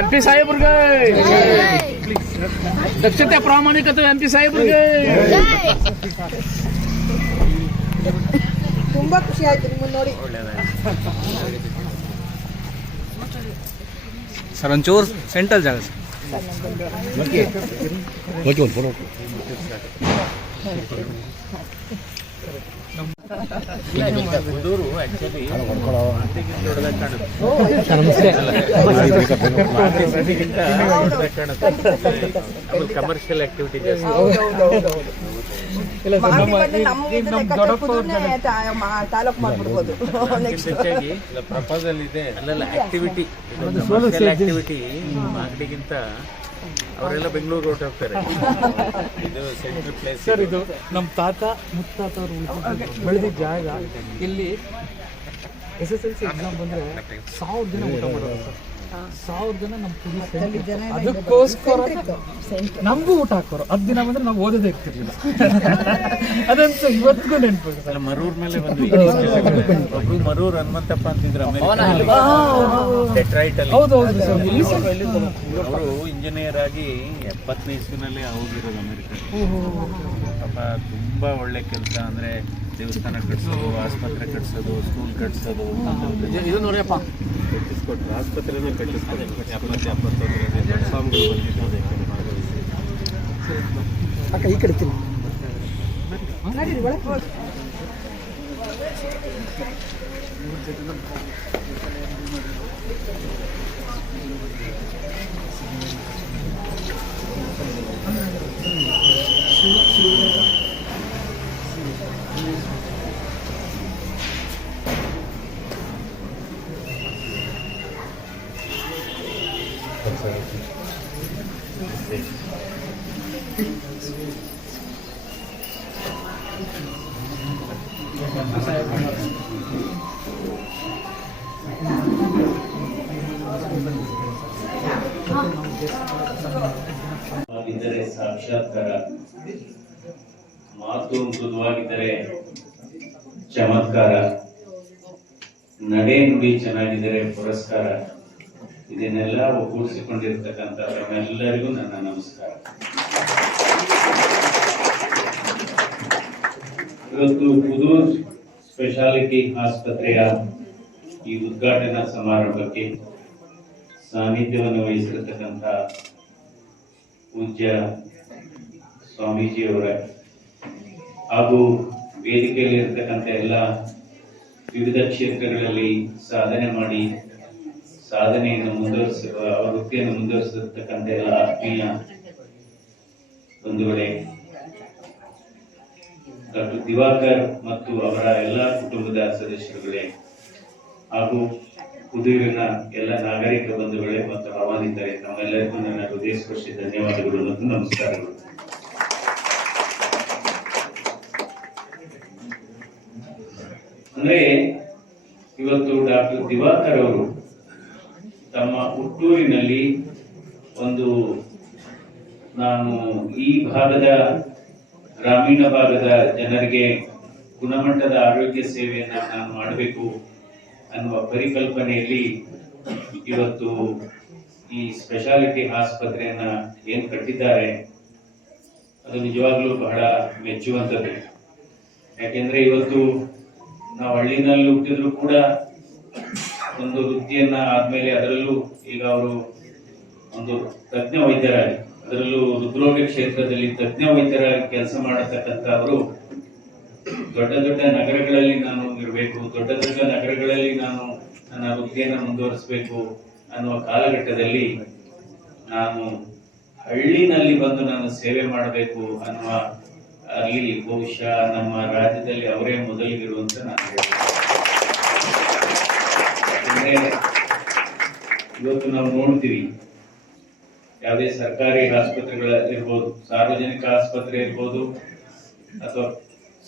MP ಸಾಹೇಬ್ರಿಗೆ ದಕ್ಷತೆ ಪ್ರಾಮಾಣಿಕತೆ ಎಂಪಿ ಸಾಹೇಬ್ರಿಗೆ ತುಂಬಾ ಖುಷಿ ಆಯ್ತು ನಿಮ್ಮನ್ನ ನೋಡಿ. ಸರ್ ಒಂಚೂರು ಸೆಂಟ್ರಲ್ ಜಾಗ ಸರ್. ಕಮರ್ಷಿಯಲ್ ಆಕ್ಟಿವಿಟಿ ತಾಲೂಕು ಮಾಡ್ಬಿಡ್ಬೋದು. ಪ್ರಪೋಸಲ್ ಇದೆ ಅಲ್ಲೆಲ್ಲ ಆಕ್ಟಿವಿಟಿ ಆಕ್ಟಿವಿಟಿ ಮಾಗಡಿಗಿಂತ ಅವರೆಲ್ಲ ಬೆಂಗಳೂರು ರೋಡ್ ಹೋಗ್ತಾರೆ. ಇದು ಸೆಂಟ್ರಲ್ ಪ್ಲೇಸ್ ಸರ್. ಇದು ನಮ್ಮ ತಾತ ಮುತ್ತಾತರು ಬೆಳೆದಿದ್ದ ಜಾಗ. ಇಲ್ಲಿ SSLC ಎಕ್ಸಾಮ್ ಬಂದ್ರೆ 1000 ಜನ ಊಟ ಮಾಡೋದು ಸರ್. 1000 ಜನ ನಮ್ಮ ಅದಕ್ಕೋಸ್ಕರ ನಮಗೂ ಊಟ ಹಾಕೋರು. 10 ದಿನ ಬಂದ್ರೆ ನಾವು ಓದೋದೇ ಇರ್ತಿರ್ಲಿಲ್ಲ. ಅದಂತೂ ಇವತ್ತಿಗೂ ನೆನಪು. ಮರೂರ್ ಮೇಲೆ ಬಂದ್ವಿ. ಒಬ್ರು ಮರೂರ್ ಹನುಮಂತಪ್ಪ ಅಂತಿದ್ರು ಡೆಟ್ರಾಯ್ಟ್ ಅಲ್ಲಿ. ಅವರು ಇಂಜಿನಿಯರ್ ಆಗಿ 70ನೇ ಇಸ್ವಿನಲ್ಲಿ ಹೋಗಿರೋದು ಅಮೆರಿಕ. ಪಾಪ ತುಂಬಾ ಒಳ್ಳೆ ಕೆಲಸ. ಅಂದ್ರೆ ದೇವಸ್ಥಾನ ಕಟ್ಸೋದು, ಆಸ್ಪತ್ರೆ ಕಟ್ಸೋದು, ಸ್ಕೂಲ್ ಕಟ್ಸೋದು, ಕಟ್ಟಿಸ್ಕೊಟ್ರು. ಆಸ್ಪತ್ರೆನೂ ಕಟ್ಟಿಸ್ತಾರೆ. 70-71 ಸ್ವಾಮಿಗಳು ಬಂದಿದ್ದು ಅಕ್ಕ ಈ ಕಡೆ ಇದ್ದರೆ ಸಾಕ್ಷಾತ್ಕಾರ, ಮಾತು ಮೃದುವಾಗಿದ್ದರೆ ಚಮತ್ಕಾರ, ನಡೆ ನುಡಿ ಚೆನ್ನಾಗಿದ್ದರೆ ಪುರಸ್ಕಾರ. ಇದನ್ನೆಲ್ಲ ಒಗ್ಗೂಡಿಸಿಕೊಂಡಿರ್ತಕ್ಕಂಥ ತಮ್ಮೆಲ್ಲರಿಗೂ ನನ್ನ ನಮಸ್ಕಾರ. ಇವತ್ತು ಪುದೂರ್ ಸ್ಪೆಷಾಲಿಟಿ ಆಸ್ಪತ್ರೆಯ ಈ ಉದ್ಘಾಟನಾ ಸಮಾರಂಭಕ್ಕೆ ಸಾನ್ನಿಧ್ಯವನ್ನು ವಹಿಸಿರತಕ್ಕಂಥ ಪೂಜ್ಯ ಸ್ವಾಮೀಜಿಯವರ ಹಾಗೂ ವೇದಿಕೆಯಲ್ಲಿ ಇರತಕ್ಕಂಥ ಎಲ್ಲ ವಿವಿಧ ಕ್ಷೇತ್ರಗಳಲ್ಲಿ ಸಾಧನೆ ಮಾಡಿ ಸಾಧನೆಯನ್ನು ಮುಂದುವರಿಸಿರುವ ವೃತ್ತಿಯನ್ನು ಮುಂದುವರಿಸಿರ್ತಕ್ಕಂಥ ಎಲ್ಲ ಆತ್ಮೀಯ ಬಂಧುಗಳೇ, ಡಾಕ್ಟರ್ ದಿವಾಕರ್ ಮತ್ತು ಅವರ ಎಲ್ಲ ಕುಟುಂಬದ ಸದಸ್ಯರುಗಳೇ ಹಾಗೂ ಪುದೂರಿನ ಎಲ್ಲ ನಾಗರಿಕ ಬಂಧುಗಳೇ ಮತ್ತು ಹವಾನಿತರೆ, ತಮ್ಮೆಲ್ಲರಿಗೂ ನನ್ನ ಹೃದಯಸ್ಪರ್ಶಿ ಧನ್ಯವಾದಗಳು ಮತ್ತು ನಮಸ್ಕಾರಗಳು. ಅಂದ್ರೆ ಇವತ್ತು ಡಾಕ್ಟರ್ ದಿವಾಕರ್ ಅವರು ತಮ್ಮ ಹುಟ್ಟೂರಿನಲ್ಲಿ ಒಂದು ನಾನು ಈ ಭಾಗದ ಗ್ರಾಮೀಣ ಭಾಗದ ಜನರಿಗೆ ಗುಣಮಟ್ಟದ ಆರೋಗ್ಯ ಸೇವೆಯನ್ನು ನಾನು ಮಾಡಬೇಕು ಅನ್ನುವ ಪರಿಕಲ್ಪನೆಯಲ್ಲಿ ಇವತ್ತು ಈ ಸ್ಪೆಷಾಲಿಟಿ ಆಸ್ಪತ್ರೆಯನ್ನ ಏನ್ ಕಟ್ಟಿದ್ದಾರೆ ಅದು ನಿಜವಾಗ್ಲೂ ಬಹಳ ಮೆಚ್ಚುವಂಥದ್ದು. ಯಾಕೆಂದ್ರೆ ಇವತ್ತು ನಾವು ಹಳ್ಳಿನಲ್ಲಿ ಹುಟ್ಟಿದ್ರು ಕೂಡ ಒಂದು ವೃತ್ತಿಯನ್ನ ಆದ್ಮೇಲೆ ಅದರಲ್ಲೂ ಈಗ ಅವರು ಒಂದು ತಜ್ಞ ವೈದ್ಯರಾಗಿ, ಅದರಲ್ಲೂ ಹೃದ್ರೋಗ ಕ್ಷೇತ್ರದಲ್ಲಿ ತಜ್ಞ ವೈದ್ಯರಾಗಿ ಕೆಲಸ ಮಾಡತಕ್ಕಂಥ ಅವರು ದೊಡ್ಡ ದೊಡ್ಡ ನಗರಗಳಲ್ಲಿ ನಾನು ಇರಬೇಕು, ದೊಡ್ಡ ದೊಡ್ಡ ನಗರಗಳಲ್ಲಿ ನಾನು ನನ್ನ ವೃತ್ತಿಯನ್ನು ಮುಂದುವರಿಸಬೇಕು ಅನ್ನುವ ಕಾಲಘಟ್ಟದಲ್ಲಿ ನಾನು ಹಳ್ಳಿನಲ್ಲಿ ಬಂದು ನಾನು ಸೇವೆ ಮಾಡಬೇಕು ಅನ್ನುವ ಅಲ್ಲಿ ಬಹುಶಃ ನಮ್ಮ ರಾಜ್ಯದಲ್ಲಿ ಅವರೇ ಮೊದಲಿಗಿರುವಂತ ನಾನು ಹೇಳ್ತೀನಿ. ಇವತ್ತು ನಾವು ನೋಡ್ತೀವಿ ಯಾವುದೇ ಸರ್ಕಾರಿ ಆಸ್ಪತ್ರೆಗಳಿರ್ಬೋದು, ಸಾರ್ವಜನಿಕ ಆಸ್ಪತ್ರೆ ಇರ್ಬೋದು, ಅಥವಾ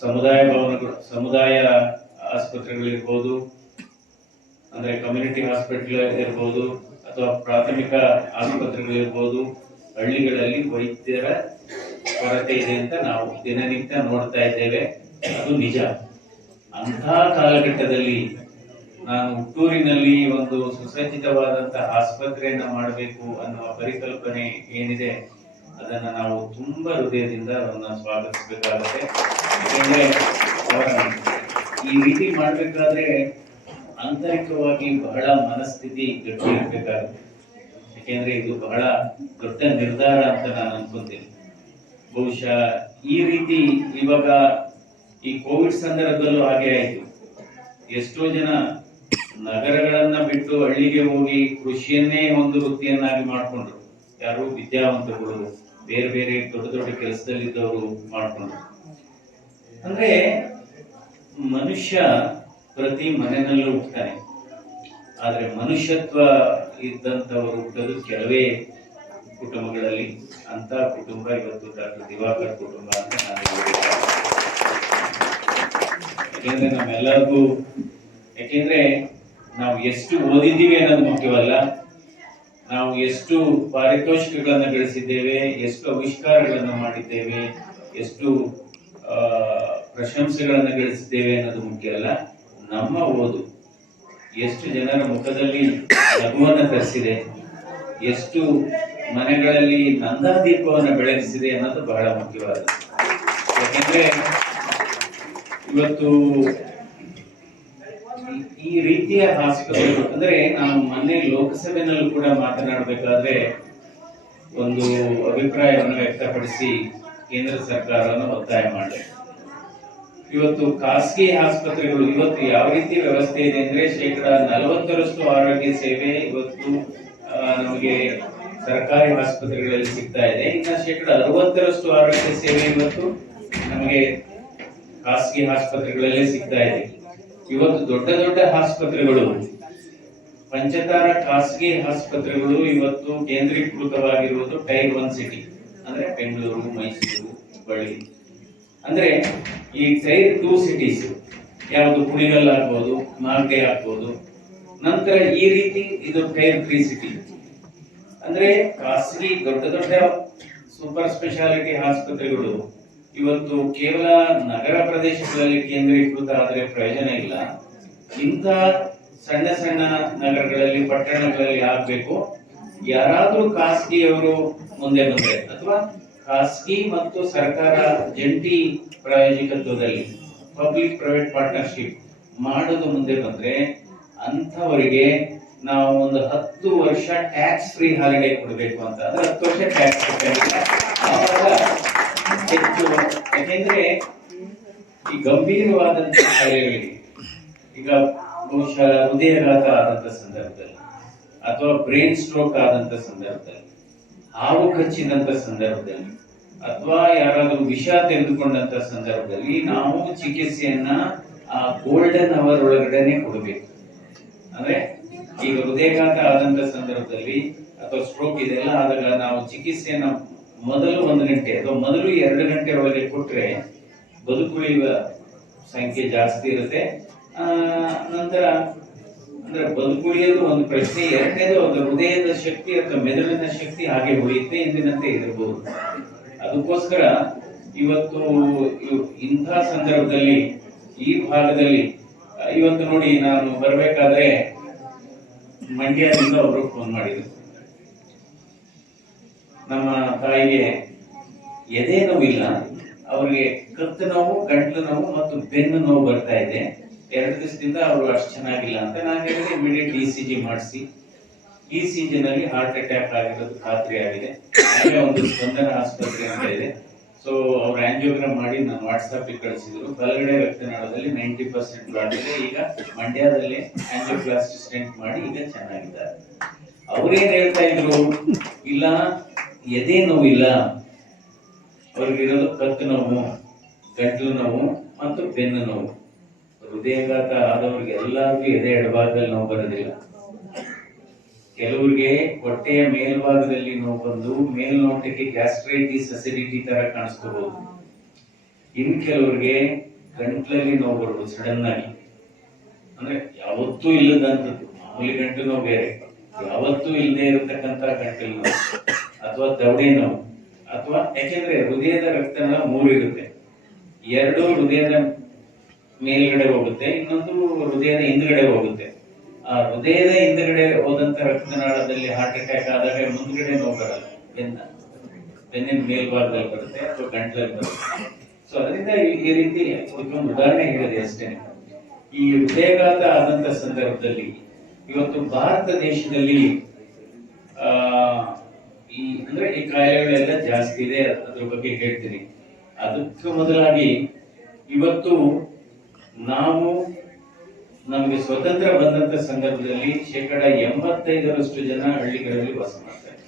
ಸಮುದಾಯ ಭವನಗಳು, ಸಮುದಾಯ ಆಸ್ಪತ್ರೆಗಳಿರ್ಬೋದು, ಅಂದ್ರೆ ಕಮ್ಯುನಿಟಿ ಹಾಸ್ಪಿಟಲ್ ಇರ್ಬೋದು, ಅಥವಾ ಪ್ರಾಥಮಿಕ ಆಸ್ಪತ್ರೆಗಳಿರ್ಬೋದು, ಹಳ್ಳಿಗಳಲ್ಲಿ ವೈದ್ಯರ ಕೊರತೆ ಇದೆ ಅಂತ ನಾವು ದಿನನಿತ್ಯ ನೋಡ್ತಾ ಇದ್ದೇವೆ. ಅದು ನಿಜ. ಅಂತಹ ಕಾಲಘಟ್ಟದಲ್ಲಿ ನಾನು ಹುಟ್ಟೂರಿನಲ್ಲಿ ಒಂದು ಸುಸಜ್ಜಿತವಾದಂತಹ ಆಸ್ಪತ್ರೆಯನ್ನ ಮಾಡಬೇಕು ಅನ್ನುವ ಪರಿಕಲ್ಪನೆ ಏನಿದೆ ಅದನ್ನ ನಾವು ತುಂಬಾ ಹೃದಯದಿಂದ ಅವರನ್ನ ಸ್ವಾಗತಿಸಬೇಕಾಗುತ್ತೆ. ಯಾಕೆಂದ್ರೆ ಅವರ ಈ ರೀತಿ ಮಾಡ್ಬೇಕಾದ್ರೆ ಆಂತರಿಕವಾಗಿ ಬಹಳ ಮನಸ್ಥಿತಿ ಗಟ್ಟಿ ಇರಬೇಕಾಗುತ್ತೆ. ಯಾಕೆಂದ್ರೆ ಇದು ಬಹಳ ದೊಡ್ಡ ನಿರ್ಧಾರ ಅಂತ ನಾನು ಅನ್ಕೊಂತೀನಿ. ಬಹುಶಃ ಈ ರೀತಿ ಇವಾಗ ಈ ಕೋವಿಡ್ ಸಂದರ್ಭದಲ್ಲೂ ಹಾಗೆ ಆಯಿತು. ಎಷ್ಟೋ ಜನ ನಗರಗಳನ್ನ ಬಿಟ್ಟು ಹಳ್ಳಿಗೆ ಹೋಗಿ ಕೃಷಿಯನ್ನೇ ಒಂದು ವೃತ್ತಿಯನ್ನಾಗಿ ಮಾಡ್ಕೊಂಡ್ರು. ಯಾರು ವಿದ್ಯಾವಂತರುಗಳು, ಬೇರೆ ಬೇರೆ ದೊಡ್ಡ ದೊಡ್ಡ ಕೆಲಸದಲ್ಲಿದ್ದವರು ಮಾಡ್ಕೊಂಡ್ರು. ಅಂದ್ರೆ ಮನುಷ್ಯ ಪ್ರತಿ ಮನೆಯಲ್ಲೂ ಹುಟ್ಟುತ್ತಾನೆ, ಆದ್ರೆ ಮನುಷ್ಯತ್ವ ಇದ್ದಂತವರು ಹುಟ್ಟೋದು ಕೆಲವೇ ಕುಟುಂಬಗಳಲ್ಲಿ. ಅಂತ ಕುಟುಂಬ ಇವತ್ತು ಡಾಕ್ಟರ್ ದಿವಾಕರ್ ಕುಟುಂಬ ಅಂತ ನಾನು ಹೇಳ್ಬೇಕು. ಯಾಕೆಂದ್ರೆ ನಮ್ಮೆಲ್ಲರಿಗೂ, ಯಾಕೆಂದ್ರೆ ನಾವು ಎಷ್ಟು ಓದಿದ್ದೀವಿ ಅನ್ನೋದು ಮುಖ್ಯವಲ್ಲ, ನಾವು ಎಷ್ಟು ಪಾರಿತೋಷಿಕಗಳನ್ನ ಗಳಿಸಿದ್ದೇವೆ, ಎಷ್ಟು ಆವಿಷ್ಕಾರಗಳನ್ನ ಮಾಡಿದ್ದೇವೆ, ಎಷ್ಟು ಪ್ರಶಂಸೆಗಳನ್ನ ಗಳಿಸಿದ್ದೇವೆ ಅನ್ನೋದು ಮುಖ್ಯ ಅಲ್ಲ. ನಮ್ಮ ಓದು ಎಷ್ಟು ಜನರ ಮುಖದಲ್ಲಿ ನಗುವನ್ನ ತರಿಸಿದೆ, ಎಷ್ಟು ಮನೆಗಳಲ್ಲಿ ನಂದಾದೀಪವನ್ನು ಬೆಳಗಿಸಿದೆ ಅನ್ನೋದು ಬಹಳ ಮುಖ್ಯವಾದ. ಯಾಕೆಂದ್ರೆ ಇವತ್ತು ಈ ರೀತಿಯ ಹಾಸ್ಪಿಟಲ್ ಅಂದ್ರೆ ನಾನು ಮೊನ್ನೆ ಲೋಕಸಭೆನಲ್ಲೂ ಕೂಡ ಮಾತನಾಡಬೇಕಾದ್ರೆ ಒಂದು ಅಭಿಪ್ರಾಯವನ್ನು ವ್ಯಕ್ತಪಡಿಸಿ ಕೇಂದ್ರ ಸರ್ಕಾರವನ್ನು ಒತ್ತಾಯ ಮಾಡಿದೆ. ಇವತ್ತು ಖಾಸಗಿ ಆಸ್ಪತ್ರೆಗಳು ಇವತ್ತು ಯಾವ ರೀತಿ ವ್ಯವಸ್ಥೆ ಇದೆ ಅಂದ್ರೆ 40% ಆರೋಗ್ಯ ಸೇವೆ ಇವತ್ತು ನಮಗೆ ಸರ್ಕಾರಿ ಆಸ್ಪತ್ರೆಗಳಲ್ಲಿ ಸಿಗ್ತಾ ಇದೆ. ಇನ್ನು 60% ಆರೋಗ್ಯ ಸೇವೆ ಇವತ್ತು ನಮಗೆ ಖಾಸಗಿ ಆಸ್ಪತ್ರೆಗಳಲ್ಲೇ ಸಿಗ್ತಾ ಇದೆ. ಇವತ್ತು ದೊಡ್ಡ ದೊಡ್ಡ ಆಸ್ಪತ್ರೆಗಳು, ಪಂಚತಾರ ಖಾಸಗಿ ಆಸ್ಪತ್ರೆಗಳು ಇವತ್ತು ಕೇಂದ್ರೀಕೃತವಾಗಿರುವುದು ಟೈರ್ 1 ಸಿಟಿ ಅಂದ್ರೆ ಬೆಂಗಳೂರು, ಮೈಸೂರು, ಹುಬ್ಬಳ್ಳಿ. ಅಂದ್ರೆ ಈ ಟೈರ್ 2 ಸಿಟೀಸ್ ಯಾವುದು ಕುಣಿಗಲ್ ಆಗ್ಬೋದು, ಮಾಗಡಿ ಆಗ್ಬೋದು. ನಂತರ ಈ ರೀತಿ ಇದು ಟೈರ್ 3 ಸಿಟಿ ಅಂದ್ರೆ ಖಾಸಗಿ ದೊಡ್ಡ ದೊಡ್ಡ ಸೂಪರ್ ಸ್ಪೆಷಾಲಿಟಿ ಆಸ್ಪತ್ರೆಗಳು ಇವತ್ತು ಕೇವಲ ನಗರ ಪ್ರದೇಶಗಳಲ್ಲಿ ಕೇಂದ್ರೀಕೃತ ಆದರೆ ಪ್ರಯೋಜನ ಇಲ್ಲ. ಇಂಥ ಸಣ್ಣ ಸಣ್ಣ ನಗರಗಳಲ್ಲಿ, ಪಟ್ಟಣಗಳಲ್ಲಿ ಆಗ್ಬೇಕು. ಯಾರಾದ್ರೂ ಖಾಸಗಿಯವರು ಮುಂದೆ ಬಂದ್ರೆ ಅಥವಾ ಖಾಸಗಿ ಮತ್ತು ಸರ್ಕಾರ ಜಂಟಿ ಪ್ರಾಯೋಜಕತ್ವದಲ್ಲಿ ಪಬ್ಲಿಕ್ ಪ್ರೈವೇಟ್ ಪಾರ್ಟ್ನರ್ಶಿಪ್ ಮಾಡೋದು ಮುಂದೆ ಬಂದ್ರೆ ಅಂಥವರಿಗೆ ನಾವು ಒಂದು 10 ವರ್ಷ ಟ್ಯಾಕ್ಸ್ ಫ್ರೀ ಹಾಲಿಡೇ ಕೊಡಬೇಕು ಅಂತ. ಅಂದ್ರೆ 10 ವರ್ಷ ಟ್ಯಾಕ್ಸ್ ಹೆಚ್ಚು. ಯಾಕೆಂದ್ರೆ ಈ ಗಂಭೀರವಾದಂತಹ ಕಾಯಿಲೆಗಳಿಗೆ, ಈಗ ಬಹುಶಃ ಹೃದಯಾಘಾತ ಆದಂತ ಸಂದರ್ಭದಲ್ಲಿ ಅಥವಾ ಬ್ರೈನ್ ಸ್ಟ್ರೋಕ್ ಆದಂತ ಸಂದರ್ಭದಲ್ಲಿ, ಹಾವು ಕಚ್ಚಿದಂತ ಸಂದರ್ಭದಲ್ಲಿ ಅಥವಾ ಯಾರಾದ್ರೂ ವಿಷ ತೆಗೆದುಕೊಂಡಂತ ಸಂದರ್ಭದಲ್ಲಿ ನಾವು ಚಿಕಿತ್ಸೆಯನ್ನ ಆ ಗೋಲ್ಡನ್ ಅವರ್ ಒಳಗಡೆನೆ ಕೊಡಬೇಕು. ಅಂದ್ರೆ ಈಗ ಹೃದಯಾಘಾತ ಆದಂತ ಸಂದರ್ಭದಲ್ಲಿ ಅಥವಾ ಸ್ಟ್ರೋಕ್ ಇದೆಲ್ಲ ಆದಾಗ ನಾವು ಚಿಕಿತ್ಸೆಯನ್ನ ಮೊದಲು 1 ಗಂಟೆ ಅಥವಾ ಮೊದಲು 2 ಗಂಟೆ ಒಳಗೆ ಕೊಟ್ರೆ ಬದುಕುಳಿಯುವ ಸಂಖ್ಯೆ ಜಾಸ್ತಿ ಇರುತ್ತೆ. ನಂತರ ಅಂದ್ರೆ ಬದುಕುಳಿಯೋದು ಒಂದು ಪ್ರಶ್ನೆ, ಎರಡನೇದು ಅದು ಹೃದಯದ ಶಕ್ತಿ ಅಥವಾ ಮೆದುಳಿನ ಶಕ್ತಿ ಹಾಗೆ ಉಳಿಯುತ್ತೆ, ಎಂದಿನಂತೆ ಇರಬಹುದು. ಅದಕ್ಕೋಸ್ಕರ ಇವತ್ತು ಇಂಥ ಸಂದರ್ಭದಲ್ಲಿ ಈ ಭಾಗದಲ್ಲಿ ಇವತ್ತು ನೋಡಿ, ನಾನು ಬರ್ಬೇಕಾದ್ರೆ ಮಂಡ್ಯದಿಂದ ಒಬ್ರು ಫೋನ್ ಮಾಡಿದ್ರು. ನಮ್ಮ ತಾಯಿಗೆ ಎದೆ ನೋವಿಲ್ಲ, ಅವ್ರಿಗೆ ಕತ್ತು ನೋವು, ಗಂಟ್ಲು ನೋವು ಮತ್ತು ಬೆನ್ನು ನೋವು ಬರ್ತಾ ಇದೆ. 2 ದಿವಸದಿಂದ ಅವರು ಅಷ್ಟು ಚೆನ್ನಾಗಿಲ್ಲ ಅಂತ ನಾನು ಹೇಳಿದ್ರೆ ಇಮಿಡಿಯೇಟ್ ECG ಮಾಡಿಸಿ, ECG ನಲ್ಲಿ ಹಾರ್ಟ್ ಅಟ್ಯಾಕ್ ಆಗಿರೋದು ಖಾತ್ರಿ ಆಗಿದೆ. ಹಾಗೆ ಒಂದು ಸ್ಪಂದನ ಆಸ್ಪತ್ರೆ ಅಂತ ಇದೆ. ಸೊ ಅವ್ರು ಆಂಜಿಯೋಗ್ರಾಮ್ ಮಾಡಿ ನಾನು ವಾಟ್ಸ್ಆಪ್ ಕಳಿಸಿದ್ರು. ಬಲಗಡೆ ರಕ್ತನಾಳದಲ್ಲಿ 90% ಬ್ಲಾಕ್ ಇದೆ. ಈಗ ಮಂಡ್ಯದಲ್ಲಿ ಆಂಜಿಯೋಪ್ಲಾಸ್ಟಿ ಸ್ಟೆಂಟ್ ಮಾಡಿ ಈಗ ಚೆನ್ನಾಗಿದ್ದಾರೆ. ಅವ್ರೇನ್ ಹೇಳ್ತಾ ಇದ್ರು, ಇಲ್ಲ ಎದೆ ನೋವಿಲ್ಲ, ಅವ್ರಿಗಿರೋದು ಕತ್ತು ನೋವು, ಗಂಟ್ಲು ನೋವು ಮತ್ತು ಬೆನ್ನು ನೋವು. ಹೃದಯಾಘಾತ ಆದವ್ರಿಗೆ ಎಲ್ಲರಿಗೂ ಎದೆ ಎಡಭಾಗದಲ್ಲಿ ನೋವು ಬರೋದಿಲ್ಲ. ಕೆಲವರಿಗೆ ಹೊಟ್ಟೆಯ ಮೇಲ್ಭಾಗದಲ್ಲಿ ನೋವು ಬಂದು ಮೇಲ್ನೋಟಕ್ಕೆ ಗ್ಯಾಸ್ಟ್ರೈಟಿಸ್, ಅಸಿಡಿಟಿ ತರ ಕಾಣಿಸ್ಕೋಬಹುದು. ಇನ್ ಕೆಲವರಿಗೆ ಗಂಟ್ಲಲ್ಲಿ ನೋವು ಬರುವುದು ಸಡನ್ ಆಗಿ, ಅಂದ್ರೆ ಯಾವತ್ತೂ ಇಲ್ಲದಂಥದ್ದು. ಮಾಮೂಲಿ ಗಂಟು ನೋವು ಬೇರೆ, ಯಾವತ್ತೂ ಇಲ್ಲದೆ ಇರತಕ್ಕಂತ ಗಂಟಲು ನೋವು ಅಥವಾ ದವಡೆ ನೋವು. ಅಥವಾ ಯಾಕೆಂದ್ರೆ ಹೃದಯದ ರಕ್ತನಾಳ 3 ಇರುತ್ತೆ. 2 ಹೃದಯದ ಮೇಲ್ಗಡೆ ಹೋಗುತ್ತೆ, ಇನ್ನೊಂದು ಹೃದಯದ ಹಿಂದ್ಗಡೆ ಹೋಗುತ್ತೆ. ಆ ಹೃದಯದ ಹಿಂದ್ಗಡೆ ಹೋದಂತ ರಕ್ತನಾಳದಲ್ಲಿ ಹಾರ್ಟ್ ಅಟ್ಯಾಕ್ ಆದಾಗ ಮುಂದ್ಗಡೆ ನೋವು ಬರಲ್ಲ, ಬೆನ್ನಿನ ಮೇಲ್ಭಾಗದಲ್ಲಿ ಬರುತ್ತೆ ಅಥವಾ ಗಂಟ್ಲಲ್ಲಿ ಬರುತ್ತೆ. ಸೊ ಅದರಿಂದ ಈ ರೀತಿ ಒಂದು ಉದಾಹರಣೆ ಹೇಳಿದೆ ಅಷ್ಟೇ. ಈ ಹೃದಯಾಘಾತ ಆದಂತ ಸಂದರ್ಭದಲ್ಲಿ ಇವತ್ತು ಭಾರತ ದೇಶದಲ್ಲಿ ಅಂದ್ರೆ ಈ ಕಾಯಿಲೆಗಳೆಲ್ಲ ಜಾಸ್ತಿ ಇದೆ, ಅದ್ರ ಬಗ್ಗೆ ಹೇಳ್ತೀನಿ. ಅದಕ್ಕೆ ಮೊದಲಾಗಿ ಇವತ್ತು ನಾವು ನಮಗೆ ಸ್ವತಂತ್ರ ಬಂದಂತ ಸಂದರ್ಭದಲ್ಲಿ 85% ಜನ ಹಳ್ಳಿಗಳಲ್ಲಿ ವಾಸ ಮಾಡ್ತಾರೆ,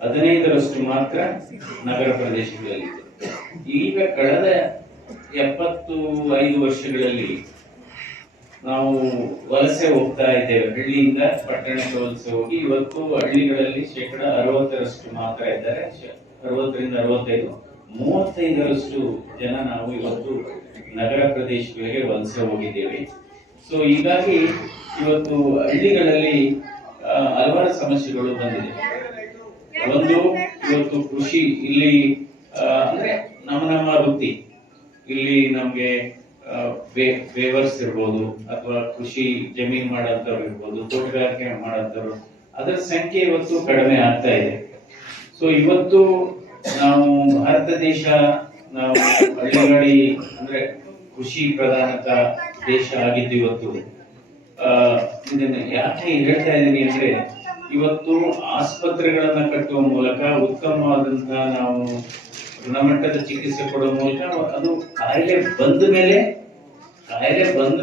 15% ಮಾತ್ರ ನಗರ ಪ್ರದೇಶಗಳಲ್ಲಿ. ಈಗ ಕಳೆದ 75 ವರ್ಷಗಳಲ್ಲಿ ನಾವು ವಲಸೆ ಹೋಗ್ತಾ ಇದ್ದೇವೆ, ಹಳ್ಳಿಯಿಂದ ಪಟ್ಟಣಕ್ಕೆ ವಲಸೆ ಹೋಗಿ ಇವತ್ತು ಹಳ್ಳಿಗಳಲ್ಲಿ 60% ಮಾತ್ರ ಇದ್ದಾರೆ, 60ರಿಂದ 65, 35% ಜನ ನಾವು ಇವತ್ತು ನಗರ ಪ್ರದೇಶಗಳಿಗೆ ವಲಸೆ ಹೋಗಿದ್ದೇವೆ. ಸೊ ಹೀಗಾಗಿ ಇವತ್ತು ಹಳ್ಳಿಗಳಲ್ಲಿ ಹಲವಾರು ಸಮಸ್ಯೆಗಳು ಬಂದಿದೆ. ಒಂದು ಇವತ್ತು ಕೃಷಿ, ಇಲ್ಲಿ ಅಂದ್ರೆ ನಮ್ಮ ವೃತ್ತಿ, ಇಲ್ಲಿ ನಮ್ಗೆ ವೇವರ್ಸ್ ಇರ್ಬೋದು ಅಥವಾ ಕೃಷಿ ಜಮೀನ್ ಮಾಡೋಂಥವ್ರು ಇರ್ಬೋದು, ತೋಟಗಾರಿಕೆ ಮಾಡೋಂಥವ್ರು, ಅದರ ಸಂಖ್ಯೆ ಇವತ್ತು ಕಡಿಮೆ ಆಗ್ತಾ ಇದೆ. ಸೊ ಇವತ್ತು ನಾವು ಭಾರತ ದೇಶ, ನಾವು ಹಳ್ಳಿಗಾಡಿ ಅಂದ್ರೆ ಕೃಷಿ ಪ್ರಧಾನತ ದೇಶ ಆಗಿದ್ದು ಇವತ್ತು. ಇದನ್ನ ಯಾಕೆ ಹೇಳ್ತಾ ಇದ್ದೀನಿ ಅಂದ್ರೆ, ಇವತ್ತು ಆಸ್ಪತ್ರೆಗಳನ್ನ ಕಟ್ಟುವ ಮೂಲಕ ಉತ್ತಮವಾದಂತಹ ನಾವು ಗುಣಮಟ್ಟದ ಚಿಕಿತ್ಸೆ ಕೊಡುವ ಮೂಲಕ ಅದು ಕಾಯಿಲೆ ಬಂದ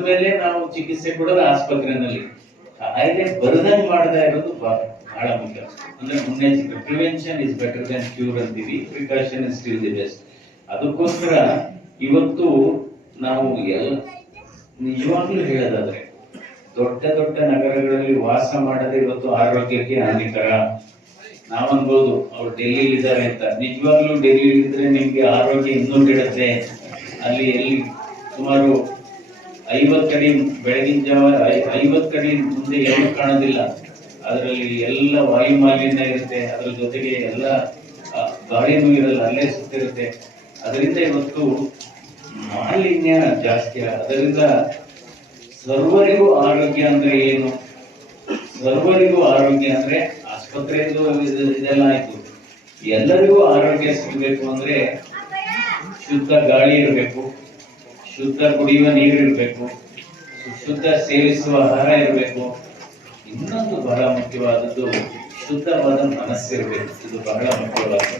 ಮೇಲೆ ನಾವು ಚಿಕಿತ್ಸೆ ಕೊಡೋದು ಆಸ್ಪತ್ರೆಯಲ್ಲಿ. ಕಾಯಿಲೆ ಬರದಂಗ್ ಮಾಡದ ಇರೋದು ಬಹಳ ಮುಖ್ಯ. ಅಂದ್ರೆ ಮುನ್ನೆಚ್ಚರಿಕೆ, prevention is better than cure ಅಂತೀವಿ, precaution is still the best. ಅದಕ್ಕೋಸ್ಕರ ಇವತ್ತು ನಾವು ನಿಜವಾಗ್ಲೂ ಹೇಳೋದಾದ್ರೆ, ದೊಡ್ಡ ದೊಡ್ಡ ನಗರಗಳಲ್ಲಿ ವಾಸ ಮಾಡದೆ ಇವತ್ತು ಆರೋಗ್ಯಕ್ಕೆ ಹಾನಿಕರ. ನಾವನ್ಬೋದು ಅವ್ರು ಡೆಲ್ಲಿಲಿ ಇದ್ದಾರೆ ಅಂತ, ನಿಜವಾಗ್ಲೂ ಡೆಲ್ಲಿಲಿ ಇದ್ರೆ ನಿಮ್ಗೆ ಆರೋಗ್ಯ ಇನ್ನೂ ಕೆಡುತ್ತೆ. ಅಲ್ಲಿ ಎಲ್ಲಿ ಸುಮಾರು 50 ಅಡಿ ಬೆಳಗಿನ ಜಾವ 50 ಅಡಿ ಮುಂದೆ ಏನು ಕಾಣೋದಿಲ್ಲ. ಅದರಲ್ಲಿ ಎಲ್ಲ ವಾಯು ಮಾಲಿನ್ಯ ಇರುತ್ತೆ, ಅದ್ರ ಜೊತೆಗೆ ಎಲ್ಲ ಗಾಳಿನೂ ಇರಲ್ಲ, ಅಲ್ಲೇ ಸುತ್ತಿರುತ್ತೆ. ಅದರಿಂದ ಇವತ್ತು ಮಾಲಿನ್ಯ ಜಾಸ್ತಿ. ಅದರಿಂದ ಸರ್ವರಿಗೂ ಆರೋಗ್ಯ ಅಂದ್ರೆ ಏನು? ಸರ್ವರಿಗೂ ಆರೋಗ್ಯ ಅಂದ್ರೆ ಆಸ್ಪತ್ರೆದು ಇದೆಲ್ಲ ಆಯ್ತು, ಎಲ್ಲರಿಗೂ ಆರೋಗ್ಯ ಸಿಗಬೇಕು ಅಂದ್ರೆ ಶುದ್ಧ ಗಾಳಿ ಇರಬೇಕು, ಶುದ್ಧ ಕುಡಿಯುವ ನೀರು ಇರಬೇಕು, ಶುದ್ಧ ಸೇವಿಸುವ ಆಹಾರ ಇರಬೇಕು. ಇನ್ನೊಂದು ಬಹಳ ಮುಖ್ಯವಾದದ್ದು ಶುದ್ಧವಾದ ಮನಸ್ಸಿರಬೇಕು. ಇದು ಬಹಳ ಮುಖ್ಯವಾದದ್ದು.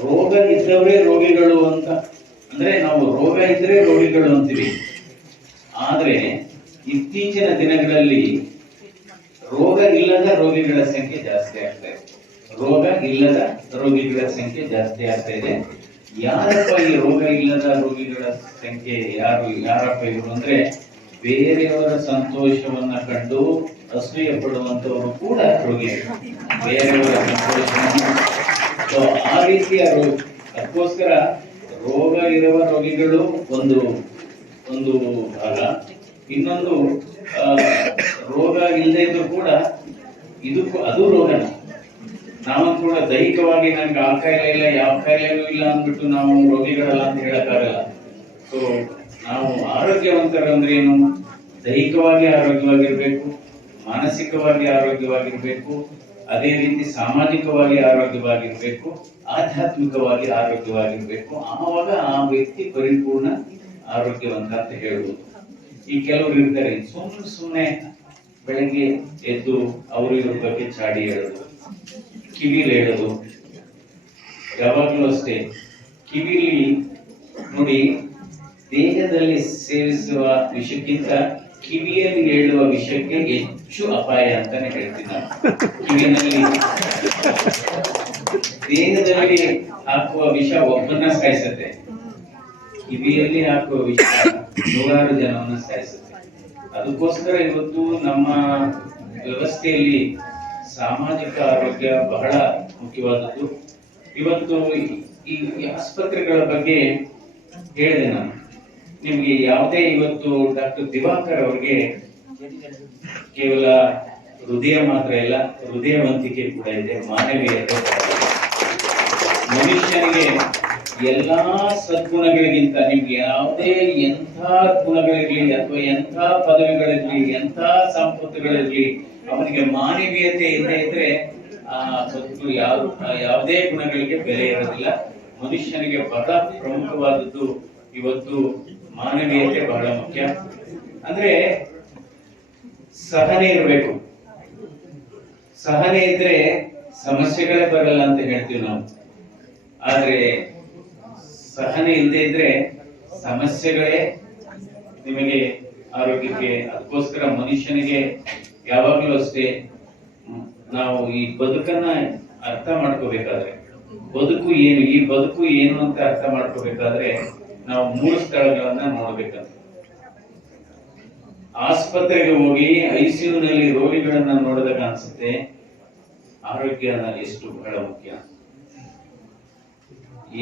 ರೋಗ ಇದ್ದವರೇ ರೋಗಿಗಳು ಅಂತ, ಅಂದ್ರೆ ನಾವು ರೋಗ ಇದ್ರೆ ರೋಗಿಗಳು ಅಂತೀವಿ. ಆದ್ರೆ ಇತ್ತೀಚಿನ ದಿನಗಳಲ್ಲಿ ರೋಗ ಇಲ್ಲದ ರೋಗಿಗಳ ಸಂಖ್ಯೆ ಜಾಸ್ತಿ ಆಗ್ತಾ ಇದೆ. ರೋಗ ಇಲ್ಲದ ರೋಗಿಗಳ ಸಂಖ್ಯೆ ಜಾಸ್ತಿ ಆಗ್ತಾ ಇದೆ. ಯಾರಪ್ಪ ಈ ರೋಗ ಇಲ್ಲದ ರೋಗಿಗಳ ಸಂಖ್ಯೆ? ಯಾರಪ್ಪ ಇವರು ಅಂದ್ರೆ, ಬೇರೆಯವರ ಸಂತೋಷವನ್ನ ಕಂಡು ಅಸೂಯೆ ಪಡುವಂತವರು ಕೂಡ ರೋಗಿಗಳು. ಬೇರೆಯವರ ಸಂತೋಷವನ್ನು ಆ ರೀತಿಯ ಅದಕ್ಕೋಸ್ಕರ ರೋಗ ಇರುವ ರೋಗಿಗಳು ಒಂದು ಭಾಗ. ಇನ್ನೊಂದು ರೋಗ ಇಲ್ಲದೆ ಇದ್ರು ಕೂಡ ಅದು ರೋಗನ. ನಾವು ಕೂಡ ದೈಹಿಕವಾಗಿ ನನ್ಗೆ ಆ ಕಾಯಿಲೆ ಇಲ್ಲ, ಯಾವ ಕಾಯಿಲೆನೂ ಇಲ್ಲ ಅಂದ್ಬಿಟ್ಟು ನಾವು ರೋಗಿಗಳಲ್ಲ ಅಂತ ಹೇಳಕ್ಕಾಗಲ್ಲ. ಸೊ ನಾವು ಆರೋಗ್ಯವಂತರು ಅಂದ್ರೆ ಏನು? ದೈಹಿಕವಾಗಿ ಆರೋಗ್ಯವಾಗಿರ್ಬೇಕು, ಮಾನಸಿಕವಾಗಿ ಆರೋಗ್ಯವಾಗಿರ್ಬೇಕು, ಅದೇ ರೀತಿ ಸಾಮಾಜಿಕವಾಗಿ ಆರೋಗ್ಯವಾಗಿರ್ಬೇಕು, ಆಧ್ಯಾತ್ಮಿಕವಾಗಿ ಆರೋಗ್ಯವಾಗಿರ್ಬೇಕು. ಆವಾಗ ಆ ವ್ಯಕ್ತಿ ಪರಿಪೂರ್ಣ ಆರೋಗ್ಯವಂತ ಅಂತ ಹೇಳ್ಬೋದು. ಈ ಕೆಲವರು ಇರ್ತಾರೆ ಸುಮ್ಮನೆ ಬೆಳಗ್ಗೆ ಎದ್ದು ಅವರು ಇವ್ರ ಬಗ್ಗೆ ಚಾಡಿ ಹೇಳೋದು, ಕಿವಿಲಿ ಹೇಳೋದು. ಯಾವಾಗ್ಲೂ ಅಷ್ಟೇ, ಕಿವಿಲಿ ನೋಡಿ, ದೇಹದಲ್ಲಿ ಸೇವಿಸುವ ವಿಷಕ್ಕಿಂತ ಕಿವಿಯಲ್ಲಿ ಹೇಳುವ ವಿಷಯಕ್ಕೆ ಹೆಚ್ಚು ಅಪಾಯ ಅಂತಾನೆ ಹೇಳ್ತೀನಿ ನಾನು. ಕಿವಿನಲ್ಲಿ ದೇಹದಲ್ಲಿ ಹಾಕುವ ವಿಷ ಒಬ್ಬನ್ನ ಸಾಯಿಸುತ್ತೆ, ಕಿವಿಯಲ್ಲಿ ಹಾಕುವ ವಿಷ 100 ಜನವನ್ನ ಸಾಯಿಸುತ್ತೆ. ಅದಕ್ಕೋಸ್ಕರ ಇವತ್ತು ನಮ್ಮ ವ್ಯವಸ್ಥೆಯಲ್ಲಿ ಸಾಮಾಜಿಕ ಆರೋಗ್ಯ ಬಹಳ ಮುಖ್ಯವಾದದ್ದು. ಇವತ್ತು ಈ ಆಸ್ಪತ್ರೆಗಳ ಬಗ್ಗೆ ಹೇಳಿದೆ ನಾನು ನಿಮ್ಗೆ. ಯಾವುದೇ ಇವತ್ತು ಡಾಕ್ಟರ್ ದಿವಾಕರ್ ಅವ್ರಿಗೆ ಕೇವಲ ಹೃದಯ ಮಾತ್ರ ಇಲ್ಲ, ಹೃದಯವಂತಿಕೆ ಕೂಡ ಇದೆ, ಮಾನವೀಯತೆ. ಮನುಷ್ಯನಿಗೆ ಎಲ್ಲಾ ಸದ್ಗುಣಗಳಿಗಿಂತ ನಿಮ್ಗೆ ಯಾವುದೇ ಎಂಥ ಗುಣಗಳಿರ್ಲಿ ಅಥವಾ ಎಂಥ ಪದವಿಗಳಿರ್ಲಿ ಎಂಥ ಸಂಪತ್ತುಗಳಿರ್ಲಿ ಅವನಿಗೆ ಮಾನವೀಯತೆ ಇಲ್ಲದೆ ಇದ್ರೆ ಆ ಬದುಕು ಯಾವುದೇ ಗುಣಗಳಿಗೆ ಬೆಲೆ ಇರೋದಿಲ್ಲ. ಮನುಷ್ಯನಿಗೆ ಬಹಳ ಪ್ರಮುಖವಾದದ್ದು ಇವತ್ತು ಮಾನವೀಯತೆ ಬಹಳ ಮುಖ್ಯ. ಅಂದ್ರೆ ಸಹನೆ ಇರಬೇಕು. ಸಹನೆ ಇದ್ರೆ ಸಮಸ್ಯೆಗಳೇ ಬರಲ್ಲ ಅಂತ ಹೇಳ್ತೀವಿ ನಾವು. ಆದ್ರೆ ಸಹನೆ ಇಲ್ಲದೆ ಇದ್ರೆ ಸಮಸ್ಯೆಗಳೇ ನಿಮಗೆ ಆರೋಗ್ಯಕ್ಕೆ. ಅದಕ್ಕೋಸ್ಕರ ಮನುಷ್ಯನಿಗೆ ಯಾವಾಗ್ಲೂ ಅಷ್ಟೇ ನಾವು ಈ ಬದುಕನ್ನ ಅರ್ಥ ಮಾಡ್ಕೋಬೇಕಾದ್ರೆ, ಬದುಕು ಏನು, ಈ ಬದುಕು ಏನು ಅಂತ ಅರ್ಥ ಮಾಡ್ಕೋಬೇಕಾದ್ರೆ ನಾವು 3 ಸ್ಥಳಗಳನ್ನ ನೋಡ್ಬೇಕಂತ. ಆಸ್ಪತ್ರೆಗೆ ಹೋಗಿ ಐಸಿಯುನಲ್ಲಿ ರೋಗಿಗಳನ್ನ ನೋಡಿದಾಗ ಅನ್ಸುತ್ತೆ ಆರೋಗ್ಯ ಎಷ್ಟು ಬಹಳ ಮುಖ್ಯ.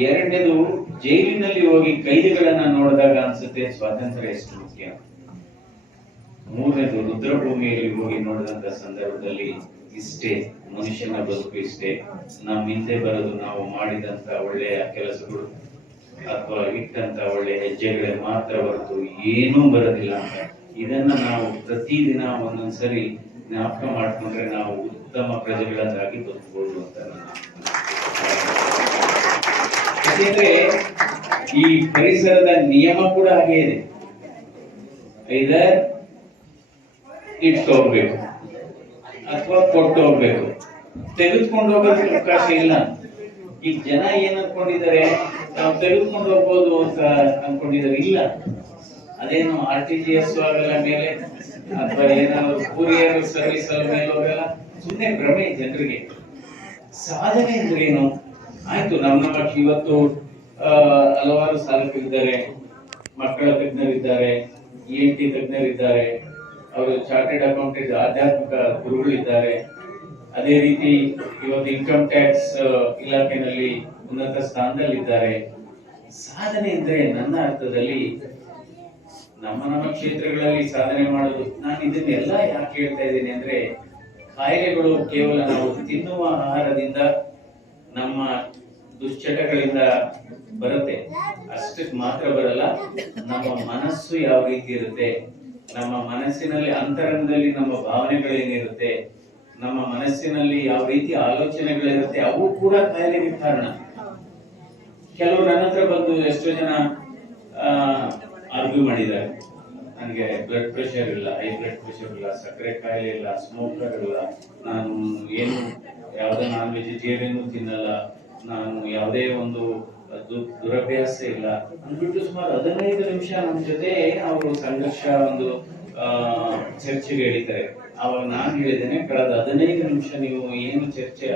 ಎರಡನೇದು, ಜೈಲಿನಲ್ಲಿ ಹೋಗಿ ಕೈದಿಗಳನ್ನ ನೋಡಿದಾಗ ಅನ್ಸುತ್ತೆ ಸ್ವಾತಂತ್ರ್ಯ ಎಷ್ಟು ಮುಖ್ಯ. ಮೂರನೇದು, ರುದ್ರಭೂಮಿಯಲ್ಲಿ ಹೋಗಿ ನೋಡಿದಂತ ಸಂದರ್ಭದಲ್ಲಿ ಇಷ್ಟೇ ಮನುಷ್ಯನ ಬದುಕು ಇಷ್ಟೇ. ನಮ್ಮ ಹಿಂದೆ ಬರೋದು ನಾವು ಮಾಡಿದಂತ ಒಳ್ಳೆಯ ಕೆಲಸಗಳು ಅಥವಾ ಇಟ್ಟಂತ ಒಳ್ಳೆಯ ಹೆಜ್ಜೆಗಳೇ ಮಾತ್ರ ಹೊರತು ಏನೂ ಬರೋದಿಲ್ಲ ಅಂತ. ಇದನ್ನ ನಾವು ಪ್ರತಿದಿನ ಒಂದೊಂದ್ಸರಿ ಜ್ಞಾಪಕ ಮಾಡ್ಕೊಂಡ್ರೆ ನಾವು ಉತ್ತಮ ಪ್ರಜೆಗಳನ್ನಾಗಿ ಬದುಕಬಹುದು ಅಂತ ಯಾಕೆಂದ್ರೆ ಈ ಪರಿಸರದ ನಿಯಮ ಕೂಡ ಹಾಗೆ ಇದೆ. ಐದರ್ ಇಟ್ಟು ಹೋಗ್ಬೇಕು ಅಥವಾ ಕೊಟ್ಟು ಹೋಗ್ಬೇಕು, ತೆಗೆದುಕೊಂಡು ಹೋಗೋದಕ್ಕೆ ಅವಕಾಶ ಇಲ್ಲ. ಈಗ ಜನ ಏನ್ ಅನ್ಕೊಂಡಿದ್ದಾರೆ, ನಾವು ತೆಗೆದುಕೊಂಡು ಹೋಗ್ಬೋದು ಅಂತ ಅನ್ಕೊಂಡಿದ್ದಾರೆ. ಇಲ್ಲ, ಅದೇನು RTGS ಆಗಲ್ಲ ಮೇಲೆ ಅಥವಾ ಏನಾದ್ರು ಕೂರಿಯರ್ ಸರ್ವಿಸ್ ಅಲ್ಲ ಮೇಲೆ ಹೋಗಲ್ಲ. ಸುಮ್ಮನೆ ಭ್ರಮೆ ಜನರಿಗೆ. ಸಾಧನೆ ಅಂದ್ರೇನು? ಆಯ್ತು, ನಮ್ಮ ಇವತ್ತು ಹಲವಾರು ಸಾಧಕರಿದ್ದಾರೆ, ಮಕ್ಕಳ ತಜ್ಞರಿದ್ದಾರೆ, ENT ತಜ್ಞರಿದ್ದಾರೆ, ಅವರು ಚಾರ್ಟೆಡ್ ಅಕೌಂಟೆಂಟ್ ಆಧ್ಯಾತ್ಮಿಕ ಗುರುಗಳಿದ್ದಾರೆ. ಅದೇ ರೀತಿ ಇವತ್ತು ಇನ್ಕಮ್ ಟ್ಯಾಕ್ಸ್ ಇಲಾಖೆನಲ್ಲಿ ಉನ್ನತ ಸ್ಥಾನದಲ್ಲಿದ್ದಾರೆ. ಸಾಧನೆ ಅಂದ್ರೆ ನನ್ನ ಅರ್ಥದಲ್ಲಿ ನಮ್ಮ ಕ್ಷೇತ್ರಗಳಲ್ಲಿ ಸಾಧನೆ ಮಾಡೋದು. ನಾನು ಇದನ್ನೆಲ್ಲ ಯಾಕೆ ಹೇಳ್ತಾ ಇದ್ದೀನಿ ಅಂದ್ರೆ, ಕಾಯಿಲೆಗಳು ಕೇವಲ ನಾವು ತಿನ್ನುವ ಆಹಾರದಿಂದ ನಮ್ಮ ದುಶ್ಚಟಗಳಿಂದ ಬರುತ್ತೆ ಅಷ್ಟಕ್ಕೆ ಮಾತ್ರ ಬರಲ್ಲ. ನಮ್ಮ ಮನಸ್ಸು ಯಾವ ರೀತಿ ಇರುತ್ತೆ, ನಮ್ಮ ಮನಸ್ಸಿನಲ್ಲಿ ಅಂತರಂಗದಲ್ಲಿ ನಮ್ಮ ಭಾವನೆಗಳೇನಿರುತ್ತೆ, ನಮ್ಮ ಮನಸ್ಸಿನಲ್ಲಿ ಯಾವ ರೀತಿ ಆಲೋಚನೆಗಳಿರುತ್ತೆ, ಅವು ಕೂಡ ಕಾಯಿಲೆಗೆ ಕಾರಣ. ಕೆಲವರು ನನ್ನ ಹತ್ರ ಬಂದು ಎಷ್ಟೋ ಜನ ಆರ್ಗ್ಯೂ ಮಾಡಿದ್ದಾರೆ, ನನಗೆ ಬ್ಲಡ್ ಪ್ರೆಷರ್ ಇಲ್ಲ, ಹೈ ಬ್ಲಡ್ ಪ್ರೆಷರ್ ಇಲ್ಲ, ಸಕ್ಕರೆ ಕಾಯಿಲೆ ಇಲ್ಲ, ಸ್ಮೋಕರ್ ಇಲ್ಲ, ನಾನು ಏನು ಯಾವುದೇ ನಾನ್ ವೆಜಿಟೇರಿಯನ್ ತಿನ್ನಲ್ಲ, ನಾನು ಯಾವುದೇ ಒಂದು ದುರಭ್ಯಾಸ ಇಲ್ಲ ಅಂದ್ಬಿಟ್ಟು ಸುಮಾರು 15 ನಿಮಿಷ ನಮ್ಮ ಜೊತೆ ಅವರು ಸಂಘರ್ಷ ಒಂದು ಚರ್ಚೆಗೆ ಹೇಳಿದ್ದಾರೆ. ಅವಾಗ ನಾನು ಹೇಳಿದ್ದೇನೆ, ಕಳೆದ 15 ನಿಮಿಷ ನೀವು ಏನು ಚರ್ಚೆ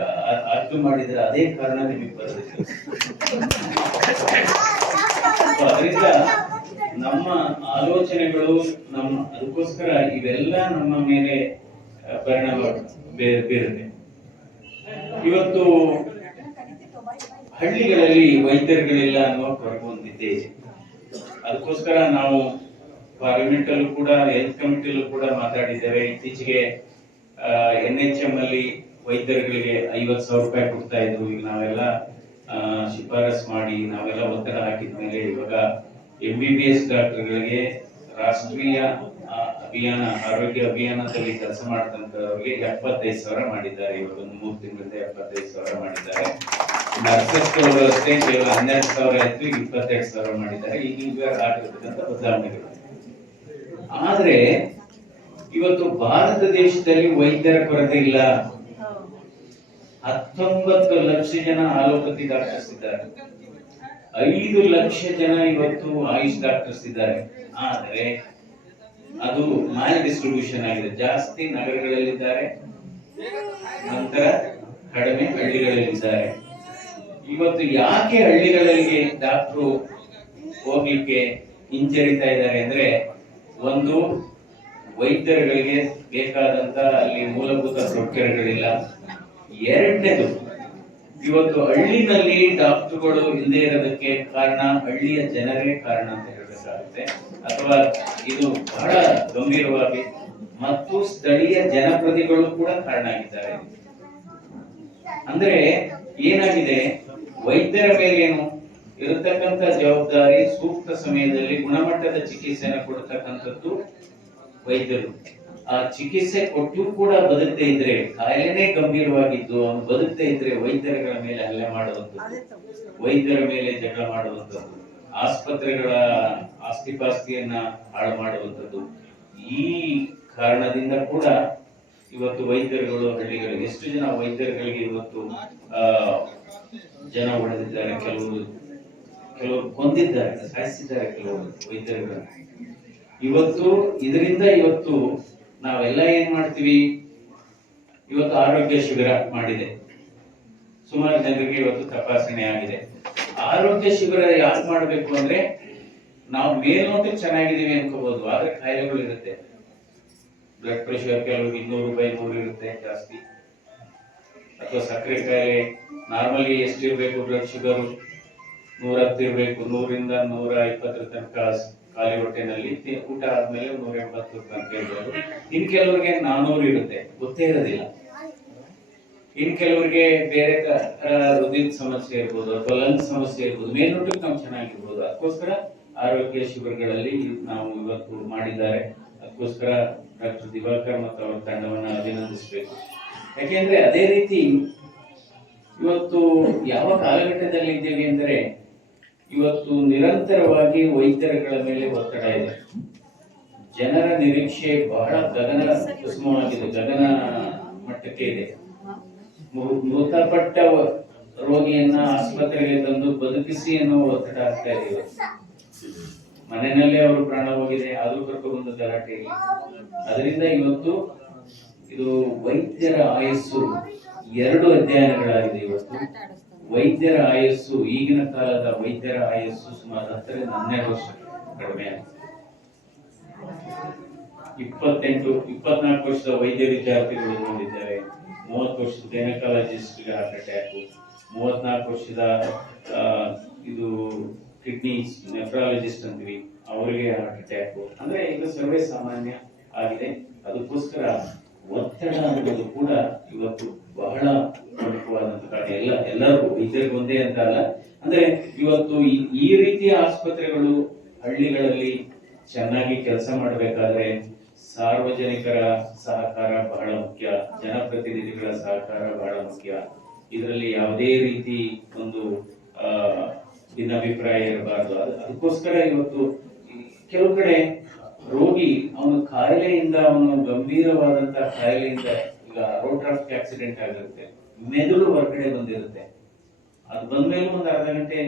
ಆರ್ಗ್ಯೂ ಮಾಡಿದ್ರೆ ಅದೇ ಕಾರಣ ನಿಮಗೆ ಬರೋದಕ್ಕೆ. ಅದರಿಂದ ನಮ್ಮ ಆಲೋಚನೆಗಳು ಅದಕ್ಕೋಸ್ಕರ ಇವೆಲ್ಲ ನಮ್ಮ ಮೇಲೆ ಪರಿಣಾಮ ಬೀರುತ್ತೆ. ಇವತ್ತು ಹಳ್ಳಿಗಳಲ್ಲಿ ವೈದ್ಯರುಗಳಿಲ್ಲ ಅನ್ನುವ ಕೊರಗು ಹೊಂದಿದೆ. ಅದಕ್ಕೋಸ್ಕರ ನಾವು ಪಾರ್ಲಿಮೆಂಟ್ ಅಲ್ಲೂ ಕೂಡ ಹೆಲ್ತ್ ಕಮಿಟಿಯಲ್ಲೂ ಕೂಡ ಮಾತಾಡಿದ್ದೇವೆ. ಇತ್ತೀಚೆಗೆ NHM ಅಲ್ಲಿ ವೈದ್ಯರುಗಳಿಗೆ 50,000 ರೂಪಾಯಿ ಕೊಡ್ತಾ ಇದ್ರು. ಈಗ ನಾವೆಲ್ಲ ಶಿಫಾರಸ್ ಮಾಡಿ ನಾವೆಲ್ಲ ಒತ್ತಡ ಹಾಕಿದ್ಮೇಲೆ ಇವಾಗ MBBS ಡಾಕ್ಟರ್ಗಳಿಗೆ ರಾಷ್ಟ್ರೀಯ ಅಭಿಯಾನ ಆರೋಗ್ಯ ಅಭಿಯಾನದಲ್ಲಿ ಕೆಲಸ ಮಾಡತಕ್ಕವರಿಗೆ 75,000 ಮಾಡಿದ್ದಾರೆ. ಇವಾಗ ಒಂದು 3 ತಿಂಗಳಿಂದ 75,000 ಮಾಡಿದ್ದಾರೆ. ನರ್ಸಸ್ಗಳು ಅಷ್ಟೇ ಕೇವಲ 12,000 ಇತ್ತು, 22,000 ಮಾಡಿದ್ದಾರೆ. ಈಗ ಆಗಿರ್ತಕ್ಕಂಥ ಬದಲಾವಣೆಗಳು. ಆದ್ರೆ ಇವತ್ತು ಭಾರತ ದೇಶದಲ್ಲಿ ವೈದ್ಯರ ಕೊರತೆ ಇಲ್ಲ. 19 ಲಕ್ಷ ಜನ ಆಲೋಪತಿ ಡಾಕ್ಟರ್ಸ್ ಇದ್ದಾರೆ, 5 ಲಕ್ಷ ಜನ ಇವತ್ತು ಆಯುಷ್ ಡಾಕ್ಟರ್ಸ್ ಇದ್ದಾರೆ. ಆದ್ರೆ ಅದು ಮಾಲ್ ಡಿಸ್ಟ್ರಿಬ್ಯೂಷನ್ ಆಗಿದೆ. ಜಾಸ್ತಿ ನಗರಗಳಲ್ಲಿದ್ದಾರೆ, ನಂತರ ಕಡಿಮೆ ಹಳ್ಳಿಗಳಲ್ಲಿದ್ದಾರೆ. ಇವತ್ತು ಯಾಕೆ ಹಳ್ಳಿಗಳಿಗೆ ಡಾಕ್ಟ್ರು ಹೋಗ್ಲಿಕ್ಕೆ ಹಿಂಜರಿತಾ ಇದ್ದಾರೆ ಅಂದ್ರೆ, ಒಂದು ವೈದ್ಯರುಗಳಿಗೆ ಬೇಕಾದಂತ ಅಲ್ಲಿ ಮೂಲಭೂತ ಸೌಕರ್ಯಗಳಿಲ್ಲ. ಎರಡನೇದು, ಇವತ್ತು ಹಳ್ಳಿನಲ್ಲಿ ಡಾಕ್ಟರ್ಗಳು ಇಲ್ಲದೆ ಇರೋದಕ್ಕೆ ಕಾರಣ ಹಳ್ಳಿಯ ಜನರೇ ಕಾರಣ ಅಂತ ಹೇಳಬೇಕಾಗುತ್ತೆ. ಅಥವಾ ಇದು ಬಹಳ ಗಂಭೀರವಾಗಿ ಮತ್ತು ಸ್ಥಳೀಯ ಜನಪ್ರತಿನಿಧಿಗಳು ಕೂಡ ಕಾರಣ ಆಗಿದ್ದಾರೆ. ಅಂದ್ರೆ ಏನಾಗಿದೆ, ವೈದ್ಯರ ಮೇಲೇನು ಇರತಕ್ಕಂತ ಜವಾಬ್ದಾರಿ ಸೂಕ್ತ ಸಮಯದಲ್ಲಿ ಗುಣಮಟ್ಟದ ಚಿಕಿತ್ಸೆಯನ್ನು ಕೊಡ್ತಕ್ಕಂಥದ್ದು ವೈದ್ಯರು. ಆ ಚಿಕಿತ್ಸೆ ಕೊಟ್ಟು ಕೂಡ ಬದುಕದೇ ಇದ್ರೆ, ಕಾಯಿಲೆನೇ ಗಂಭೀರವಾಗಿದ್ದು ಅವನು ಬದುಕದೇ ಇದ್ರೆ ವೈದ್ಯರುಗಳ ಮೇಲೆ ಹಲ್ಲೆ ಮಾಡುವಂಥದ್ದು, ವೈದ್ಯರ ಮೇಲೆ ಜಗಳ ಮಾಡುವಂಥದ್ದು, ಆಸ್ಪತ್ರೆಗಳ ಆಸ್ತಿಪಾಸ್ತಿಯನ್ನ ಹಾಳು ಮಾಡುವಂಥದ್ದು. ಈ ಕಾರಣದಿಂದ ಕೂಡ ಇವತ್ತು ವೈದ್ಯರುಗಳು ಹಳ್ಳಿಗಳಿಗೆ ಎಷ್ಟು ಜನ ವೈದ್ಯರುಗಳಿಗೆ ಇವತ್ತು ಜನ ಹೊಡೆದಿದ್ದಾರೆ, ಕೆಲವರು ಕೊಂದಿದ್ದಾರೆ, ಸಾಯಿಸಿದ್ದಾರೆ ಕೆಲವರು ವೈದ್ಯರುಗಳು. ಇವತ್ತು ಇದರಿಂದ ಇವತ್ತು ನಾವೆಲ್ಲ ಏನ್ ಮಾಡ್ತೀವಿ, ಇವತ್ತು ಆರೋಗ್ಯ ಶಿಬಿರ ಮಾಡಿದೆ, ಸುಮಾರು ಜನರಿಗೆ ಇವತ್ತು ತಪಾಸಣೆ ಆಗಿದೆ. ಆರೋಗ್ಯ ಶಿಬಿರ ಯಾಕೆ ಮಾಡಬೇಕು ಅಂದ್ರೆ, ನಾವು ಮೇಲ್ನೋಟಕ್ಕೆ ಚೆನ್ನಾಗಿದ್ದೀವಿ ಅನ್ಕೋಬಹುದು, ಆದ್ರೆ ಕಾಯಿಲೆಗಳು ಇರುತ್ತೆ. ಬ್ಲಡ್ ಪ್ರೆಷರ್ ಕೆಲವ್ರಿಗೆ 200 ರೂಪಾಯಿ 100 ಇರುತ್ತೆ ಜಾಸ್ತಿ, ಅಥವಾ ಸಕ್ಕರೆ ಕಾಯಿಲೆ ನಾರ್ಮಲಿ ಎಷ್ಟಿರ್ಬೇಕು, ಬ್ಲಡ್ ಶುಗರ್ 110 ಇರ್ಬೇಕು, 100ರಿಂದ 120 ತನಕ ಖಾಲಿ ಹೊಟ್ಟೆನಲ್ಲಿ, ಊಟ ಆದ್ಮೇಲೆ 180 ತನಕ ಇರ್ಬೋದು. ಇನ್ ಕೆಲವರಿಗೆ 400 ಇರುತ್ತೆ, ಗೊತ್ತೇ ಇರೋದಿಲ್ಲ. ಇನ್ ಕೆಲವರಿಗೆ ಬೇರೆ ಹೃದಯದ ಸಮಸ್ಯೆ ಇರ್ಬೋದು, ಅಥವಾ ಲಂಗ್ ಸಮಸ್ಯೆ ಇರ್ಬೋದು, ಮೇಲ್ನೋಟಕ್ಕೆ ನಾವು ಚೆನ್ನಾಗಿರ್ಬೋದು. ಅದಕ್ಕೋಸ್ಕರ ಆರೋಗ್ಯ ಶಿಬಿರಗಳಲ್ಲಿ ನಾವು ಇವತ್ತು ಮಾಡಿದ್ದಾರೆ. ಅದಕ್ಕೋಸ್ಕರ ಡಾಕ್ಟರ್ ದಿವಾಕರ್ ಮತ್ತು ಅವರ ತಂಡವನ್ನ ಅಭಿನಂದಿಸಬೇಕು. ಯಾಕೆಂದ್ರೆ ಅದೇ ರೀತಿ ಇವತ್ತು ಯಾವ ಕಾಲಘಟ್ಟದಲ್ಲಿ ಇದ್ದೇವೆ ಅಂದ್ರೆ, ಇವತ್ತು ನಿರಂತರವಾಗಿ ವೈದ್ಯರುಗಳ ಮೇಲೆ ಒತ್ತಡ ಇದೆ. ಜನರ ನಿರೀಕ್ಷೆ ಬಹಳ ಗಗನ ಕುಸುಮವಾಗಿದೆ, ಗಗನ ಮಟ್ಟಕ್ಕೆ ಇದೆ. ಮೃತಪಟ್ಟ ರೋಗಿಯನ್ನ ಆಸ್ಪತ್ರೆಗೆ ತಂದು ಬದುಕಿಸಿ ಅನ್ನೋ ಒತ್ತಡ ಆಗ್ತಾ ಇದೆ. ಮನೆಯಲ್ಲೇ ಅವರು ಪ್ರಾಣ ಹೋಗಿದೆ, ಆದ್ರೂ ಕರ್ಕೊಂಡು ಗಲಾಟೆ ಇಲ್ಲ. ಅದರಿಂದ ಇವತ್ತು ಇದು ವೈದ್ಯರ ಆಯಸ್ಸು 2 ಅಧ್ಯಯನಗಳಾಗಿದೆ. ಇವತ್ತು ವೈದ್ಯರ ಆಯಸ್ಸು, ಈಗಿನ ಕಾಲದ ವೈದ್ಯರ ಆಯಸ್ಸು ಸುಮಾರು 10ರಿಂದ 12 ವರ್ಷ ಕಡಿಮೆ ಆಗಿದೆ. 24 ವರ್ಷದ ವೈದ್ಯ ವಿದ್ಯಾರ್ಥಿಗಳು ನೋಡಿದ್ದಾರೆ, 30 ವರ್ಷದ ಗೈನಕಾಲಜಿಸ್ಟ್ ಹಾರ್ಟ್ ಅಟ್ಯಾಕ್, 34 ವರ್ಷದ ಇದು ಕಿಡ್ನಿ ನೆಫ್ರಾಲಜಿಸ್ಟ್ ಅಂತೀವಿ, ಅವರಿಗೆ ಹಾರ್ಟ್ ಅಟ್ಯಾಕ್. ಅಂದ್ರೆ ಇದು ಸರ್ವೇ ಸಾಮಾನ್ಯ ಆಗಿದೆ. ಅದಕ್ಕೋಸ್ಕರ ಒತ್ತಡ ಅನ್ನೋದು ಕೂಡ ಇವತ್ತು ಬಹಳ ಪ್ರಮುಖವಾದಂತಹ ಕಾರಣ. ಎಲ್ಲರಿಗೂ ವೈದ್ಯರಿಗೆ ಒಂದೇ ಅಂತ ಅಲ್ಲ, ಅಂದ್ರೆ ಇವತ್ತು ಈ ರೀತಿಯ ಆಸ್ಪತ್ರೆಗಳು ಹಳ್ಳಿಗಳಲ್ಲಿ ಚೆನ್ನಾಗಿ ಕೆಲಸ ಮಾಡಬೇಕಾದ್ರೆ ಸಾರ್ವಜನಿಕರ ಸಹಕಾರ ಬಹಳ ಮುಖ್ಯ, ಜನಪ್ರತಿನಿಧಿಗಳ ಸಹಕಾರ ಬಹಳ ಮುಖ್ಯ. ಇದರಲ್ಲಿ ಯಾವುದೇ ರೀತಿ ಒಂದು ಭಿನ್ನಾಭಿಪ್ರಾಯ ಇರಬಾರದು. ಅದಕ್ಕೋಸ್ಕರ ಇವತ್ತು ಕೆಲವು ಕಡೆ ರೋಗಿ ಅವನ ಕಾಯಿಲೆಯಿಂದ, ಅವನು ಗಂಭೀರವಾದಂತಹ ಕಾಯಿಲೆಯಿಂದ, ಈಗ ರೋಡ್ ಟ್ರಾಫಿಕ್ ಆಕ್ಸಿಡೆಂಟ್ ಆಗಿರುತ್ತೆ, ಮೆದುಳು ಹೊರಗಡೆ ಬಂದಿರುತ್ತೆ, ಅದು ಬಂದ್ಮೇಲೆ ಒಂದು ಅರ್ಧ ಗಂಟೆ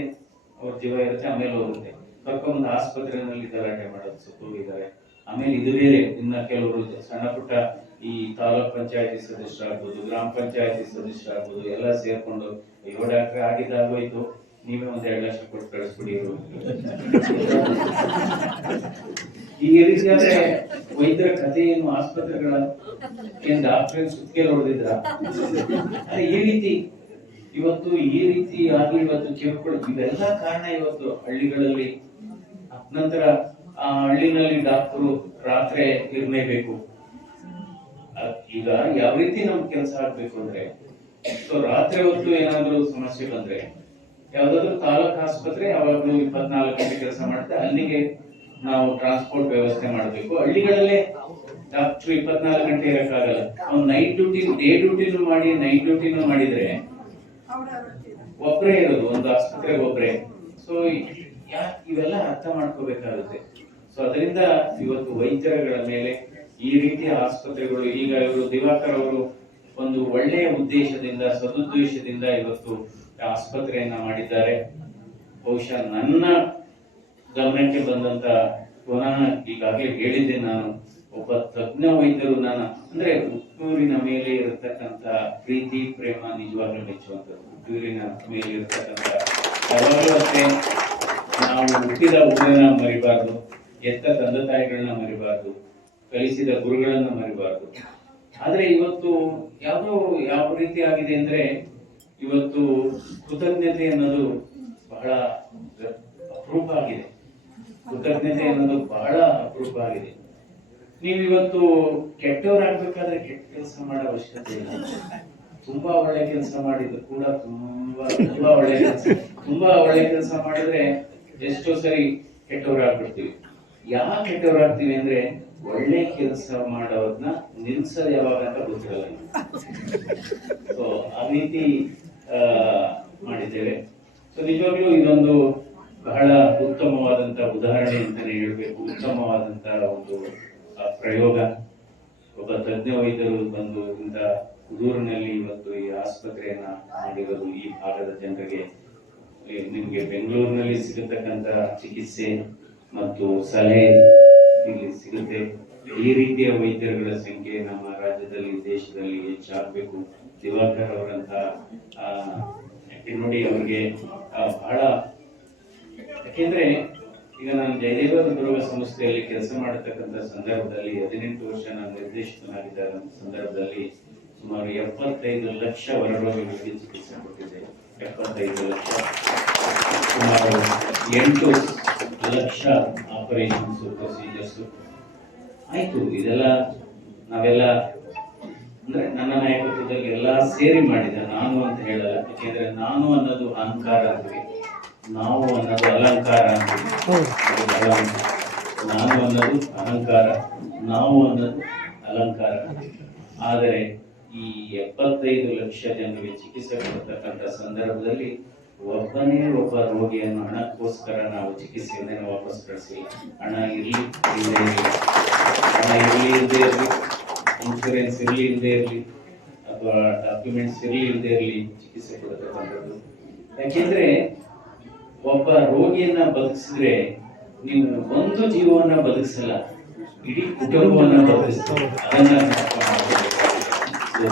ಅವ್ರ ಜೀವ ಇರುತ್ತೆ, ಆಮೇಲೆ ಹೋಗುತ್ತೆ. ಕರ್ಕೊಂಡ್ ಆಸ್ಪತ್ರೆಯಲ್ಲಿ ಗಲಾಟೆ ಮಾಡೋದು, ಸುತ್ತೋಗಿದ್ದಾರೆ. ಆಮೇಲೆ ಇದು ಬೇರೆ, ಇನ್ನ ಕೆಲವರು ಸಣ್ಣ ಪುಟ್ಟ ಈ ತಾಲೂಕ್ ಪಂಚಾಯತಿ ಸದಸ್ಯರಾಗ್ಬೋದು, ಗ್ರಾಮ ಪಂಚಾಯತಿ ಸದಸ್ಯರಾಗ್ಬೋದು, ಎಲ್ಲ ಸೇರ್ಕೊಂಡು ಅಯ್ಯೋ ಡಾಕ್ಟ್ರೆ ಆಗಿದ್ದಾಗೋಯ್ತು, ನೀವೇ 1-2 ಲಕ್ಷ ಕೊಟ್ಟು ಕಳಿಸ್ಬಿಡಿ. ಈ ರೀತಿಯಾದ್ರೆ ವೈದ್ಯರ ಕಥೆ ಏನು, ಆಸ್ಪತ್ರೆಗಳ ಏನ್ ಡಾಕ್ಟರ್ ಸುತ್ತಿಗೆ ಹೊಡೆದಿದ್ರ? ಈ ರೀತಿ ಇವತ್ತು ಈ ರೀತಿ ಆಗಿ ಇವತ್ತು ಕಿರುಕುಳ, ಇವೆಲ್ಲ ಕಾರಣ ಇವತ್ತು ಹಳ್ಳಿಗಳಲ್ಲಿ. ನಂತರ ಆ ಹಳ್ಳಿನಲ್ಲಿ ಡಾಕ್ಟರು ರಾತ್ರಿ ಇರ್ಲೇಬೇಕು. ಈಗ ಯಾವ ರೀತಿ ನಮ್ ಕೆಲಸ ಆಗ್ಬೇಕು ಅಂದ್ರೆ, ಸೊ ರಾತ್ರಿ ಹೊತ್ತು ಏನಾದ್ರು ಸಮಸ್ಯೆ ಬಂದ್ರೆ ಯಾವ್ದಾದ್ರು ತಾಲೂಕ್ ಆಸ್ಪತ್ರೆ ಯಾವಾಗ್ಲೂ 24 ಗಂಟೆ ಕೆಲಸ ಮಾಡುತ್ತೆ, ಅಲ್ಲಿಗೆ ನಾವು ಟ್ರಾನ್ಸ್ಪೋರ್ಟ್ ವ್ಯವಸ್ಥೆ ಮಾಡಬೇಕು. ಹಳ್ಳಿಗಳಲ್ಲೇ ಡಾಕ್ಟರ್ 24 ಗಂಟೆ ಇರಕ್ಕಾಗಲ್ಲ. ಅವ್ನು ನೈಟ್ ಡ್ಯೂಟಿ, ಡೇ ಡ್ಯೂಟಿನೂ ಮಾಡಿ ನೈಟ್ ಡ್ಯೂಟಿನೂ ಮಾಡಿದ್ರೆ ಒಬ್ಬರೇ ಇರೋದು, ಒಂದು ಆಸ್ಪತ್ರೆಗೆ ಒಬ್ಬರೇ. ಸೊ ಇವೆಲ್ಲ ಅರ್ಥ ಮಾಡ್ಕೋಬೇಕಾಗುತ್ತೆ. ಸೊ ಅದರಿಂದ ಇವತ್ತು ವೈದ್ಯರುಗಳ ಮೇಲೆ ಈ ರೀತಿಯ ಆಸ್ಪತ್ರೆಗಳು, ಈಗ ಇವರು ದಿವಾಕರ್ ಅವರು ಒಂದು ಒಳ್ಳೆಯ ಉದ್ದೇಶದಿಂದ, ಸದುದ್ದೇಶದಿಂದ ಇವತ್ತು ಆಸ್ಪತ್ರೆಯನ್ನ ಮಾಡಿದ್ದಾರೆ. ಬಹುಶಃ ನನ್ನ ಗಮನಕ್ಕೆ ಬಂದಂತ, ಪುನಃ ಈಗಾಗಲೇ ಹೇಳಿದ್ದೆ ನಾನು, ಒಬ್ಬ ತಜ್ಞ ವೈದ್ಯರು ನಾನು ಅಂದ್ರೆ ಹುಟ್ಟೂರಿನ ಮೇಲೆ ಇರತಕ್ಕಂತ ಪ್ರೀತಿ ಪ್ರೇಮ ನಿಜವಾಗ್ಲೂ ಮೆಚ್ಚುವಂಥದ್ದು. ಹುಟ್ಟೂರಿನ ಮೇಲೆ ಇರತಕ್ಕಂತ ಯಾವಾಗಲೂ ಅಷ್ಟೇ, ನಾವು ಹುಟ್ಟಿದ ಊರನ್ನ ಮರಿಬಾರ್ದು, ಎತ್ತ ತಂದೆ ತಾಯಿಗಳನ್ನ ಮರಿಬಾರ್ದು, ಕಲಿಸಿದ ಗುರುಗಳನ್ನ ಮರಿಬಾರ್ದು. ಆದ್ರೆ ಇವತ್ತು ಯಾವ ರೀತಿ ಆಗಿದೆ ಅಂದ್ರೆ, ಇವತ್ತು ಕೃತಜ್ಞತೆ ಅನ್ನೋದು ಬಹಳ ಅಪರೂಪ ಆಗಿದೆ. ಕೃತಜ್ಞತೆ ಅನ್ನೋದು ಬಹಳ ಅಪರೂಪ ಆಗಿದೆ. ನೀವು ಇವತ್ತು ಕೆಟ್ಟವರಾಗಬೇಕಾದ್ರೆ ಕೆಟ್ಟ ಕೆಲಸ ಮಾಡೋ ಅವಶ್ಯಕತೆ ಇಲ್ಲ. ತುಂಬಾ ಒಳ್ಳೆ ಕೆಲಸ ಮಾಡಿದ್ರು ಕೂಡ ತುಂಬಾ ಒಳ್ಳೆ ಕೆಲಸ ಮಾಡಿದ್ರೆ ಎಷ್ಟೋ ಸರಿ ಕೆಟ್ಟವರಾಗ್ಬಿಡ್ತೀವಿ. ಯಾಕೆ ಕೆಟ್ಟವರಾಗ್ತೀವಿ ಅಂದ್ರೆ ಒಳ್ಳೆ ಕೆಲಸ ಮಾಡೋದನ್ನ ನಿಲ್ಸೋದು ಯಾವಾಗ ಅಂತ ಗೊತ್ತಿರಲ್ಲ. ಸೊ ಆ ರೀತಿ ಮಾಡಿದ್ದೇವೆ. ಸೊ ನಿಜವಾಗ್ಲೂ ಇದೊಂದು ಬಹಳ ಉತ್ತಮವಾದಂತ ಉದಾಹರಣೆ ಅಂತಾನೆ ಹೇಳ್ಬೇಕು. ಉತ್ತಮವಾದಂತ ಒಂದು ಪ್ರಯೋಗ. ಒಬ್ಬ ತಜ್ಞ ವೈದ್ಯರು ಬಂದು ಇಂಥ ಹುದೂರಿನಲ್ಲಿ ಇವತ್ತು ಈ ಆಸ್ಪತ್ರೆಯನ್ನ ಮಾಡಿರೋದು ಈ ಭಾಗದ ಜನರಿಗೆ, ನಿಮ್ಗೆ ಬೆಂಗಳೂರಿನಲ್ಲಿ ಸಿಗತಕ್ಕಂತ ಚಿಕಿತ್ಸೆ ಮತ್ತು ಸಲಹೆ ಇಲ್ಲಿ ಸಿಗುತ್ತೆ. ಈ ರೀತಿಯ ವೈದ್ಯರುಗಳ ಸಂಖ್ಯೆ ನಮ್ಮ ರಾಜ್ಯದಲ್ಲಿ ದೇಶದಲ್ಲಿ ಹೆಚ್ಚಾಗಬೇಕು. ದಿವಾಕರ್ ಅವರಂತ ನೋಡಿ ಅವ್ರಿಗೆ ಬಹಳ, ಯಾಕೆಂದ್ರೆ ಈಗ ನಾನು ಜಯದೇವ ಹೃದ್ರೋಗ ಸಂಸ್ಥೆಯಲ್ಲಿ ಕೆಲಸ ಮಾಡತಕ್ಕಂಥ ಸಂದರ್ಭದಲ್ಲಿ 18 ವರ್ಷ ನಾನು ನಿರ್ದೇಶಕನಾಗಿದ್ದ ಸಂದರ್ಭದಲ್ಲಿ ಸುಮಾರು 75 ಲಕ್ಷ ಹೊರರೋಗಿಗಳಿಗೆ ಚಿಕಿತ್ಸೆ ಕೊಟ್ಟಿದ್ದೆ. 75 ಲಕ್ಷ, ಸುಮಾರು 8 ಲಕ್ಷ ಆಪರೇಷನ್ಸ್, ಪ್ರೊಸೀಜರ್ಸ್ ಆಯ್ತು. ಇದೆಲ್ಲ ನಾವೆಲ್ಲ ಅಂದ್ರೆ ನನ್ನ ನಾಯಕತ್ವದಲ್ಲಿ ಎಲ್ಲಾ ಸೇರಿ ಮಾಡಿದೆ. ನಾನು ಅಂತ ಹೇಳಲ್ಲ, ಯಾಕೆಂದ್ರೆ ನಾನು ಅನ್ನೋದು ಅಹಂಕಾರ ಅಂತೀವಿ, ನಾವು ಅನ್ನೋದು ಅಲಂಕಾರ ಅಂತೀವಿ. ನಾನು ಅನ್ನೋದು ಅಹಂಕಾರ, ನಾವು ಅನ್ನೋದು ಅಲಂಕಾರ. ಆದರೆ ಈ 75 ಲಕ್ಷ ಜನರಿಗೆ ಚಿಕಿತ್ಸೆ ಕೊಡ್ತಕ್ಕಂಥ ಸಂದರ್ಭದಲ್ಲಿ ಒಬ್ಬ ರೋಗಿಯನ್ನು ಹಣಕ್ಕೋಸ್ಕರ ನಾವು ಚಿಕಿತ್ಸೆಯನ್ನೇ ವಾಪಸ್ ಕಳಿಸಿಲ್ಲ. ಹಣ ಇರಲಿ ಇಲ್ಲದೆ ಇರಲಿ, ಇನ್ಶೂರೆನ್ಸ್ ಇರಲಿ ಇಲ್ಲದೆ ಇರಲಿ, ಅಥವಾ ಡಾಕ್ಯುಮೆಂಟ್ಸ್ ಇರಲಿ ಇಲ್ಲದೆ ಇರಲಿ, ಚಿಕಿತ್ಸೆ ಕೊಡತಕ್ಕಂಥದ್ದು. ಯಾಕೆಂದ್ರೆ ಒಬ್ಬ ರೋಗಿಯನ್ನ ಬದುಕಿಸಿದ್ರೆ ನೀವು ಒಂದು ಜೀವವನ್ನ ಬದುಕಿಸಲ್ಲ, ಇಡೀ ಕುಟುಂಬವನ್ನ ಬದುಕಿಸ್ತಾರೆ. ಅದನ್ನ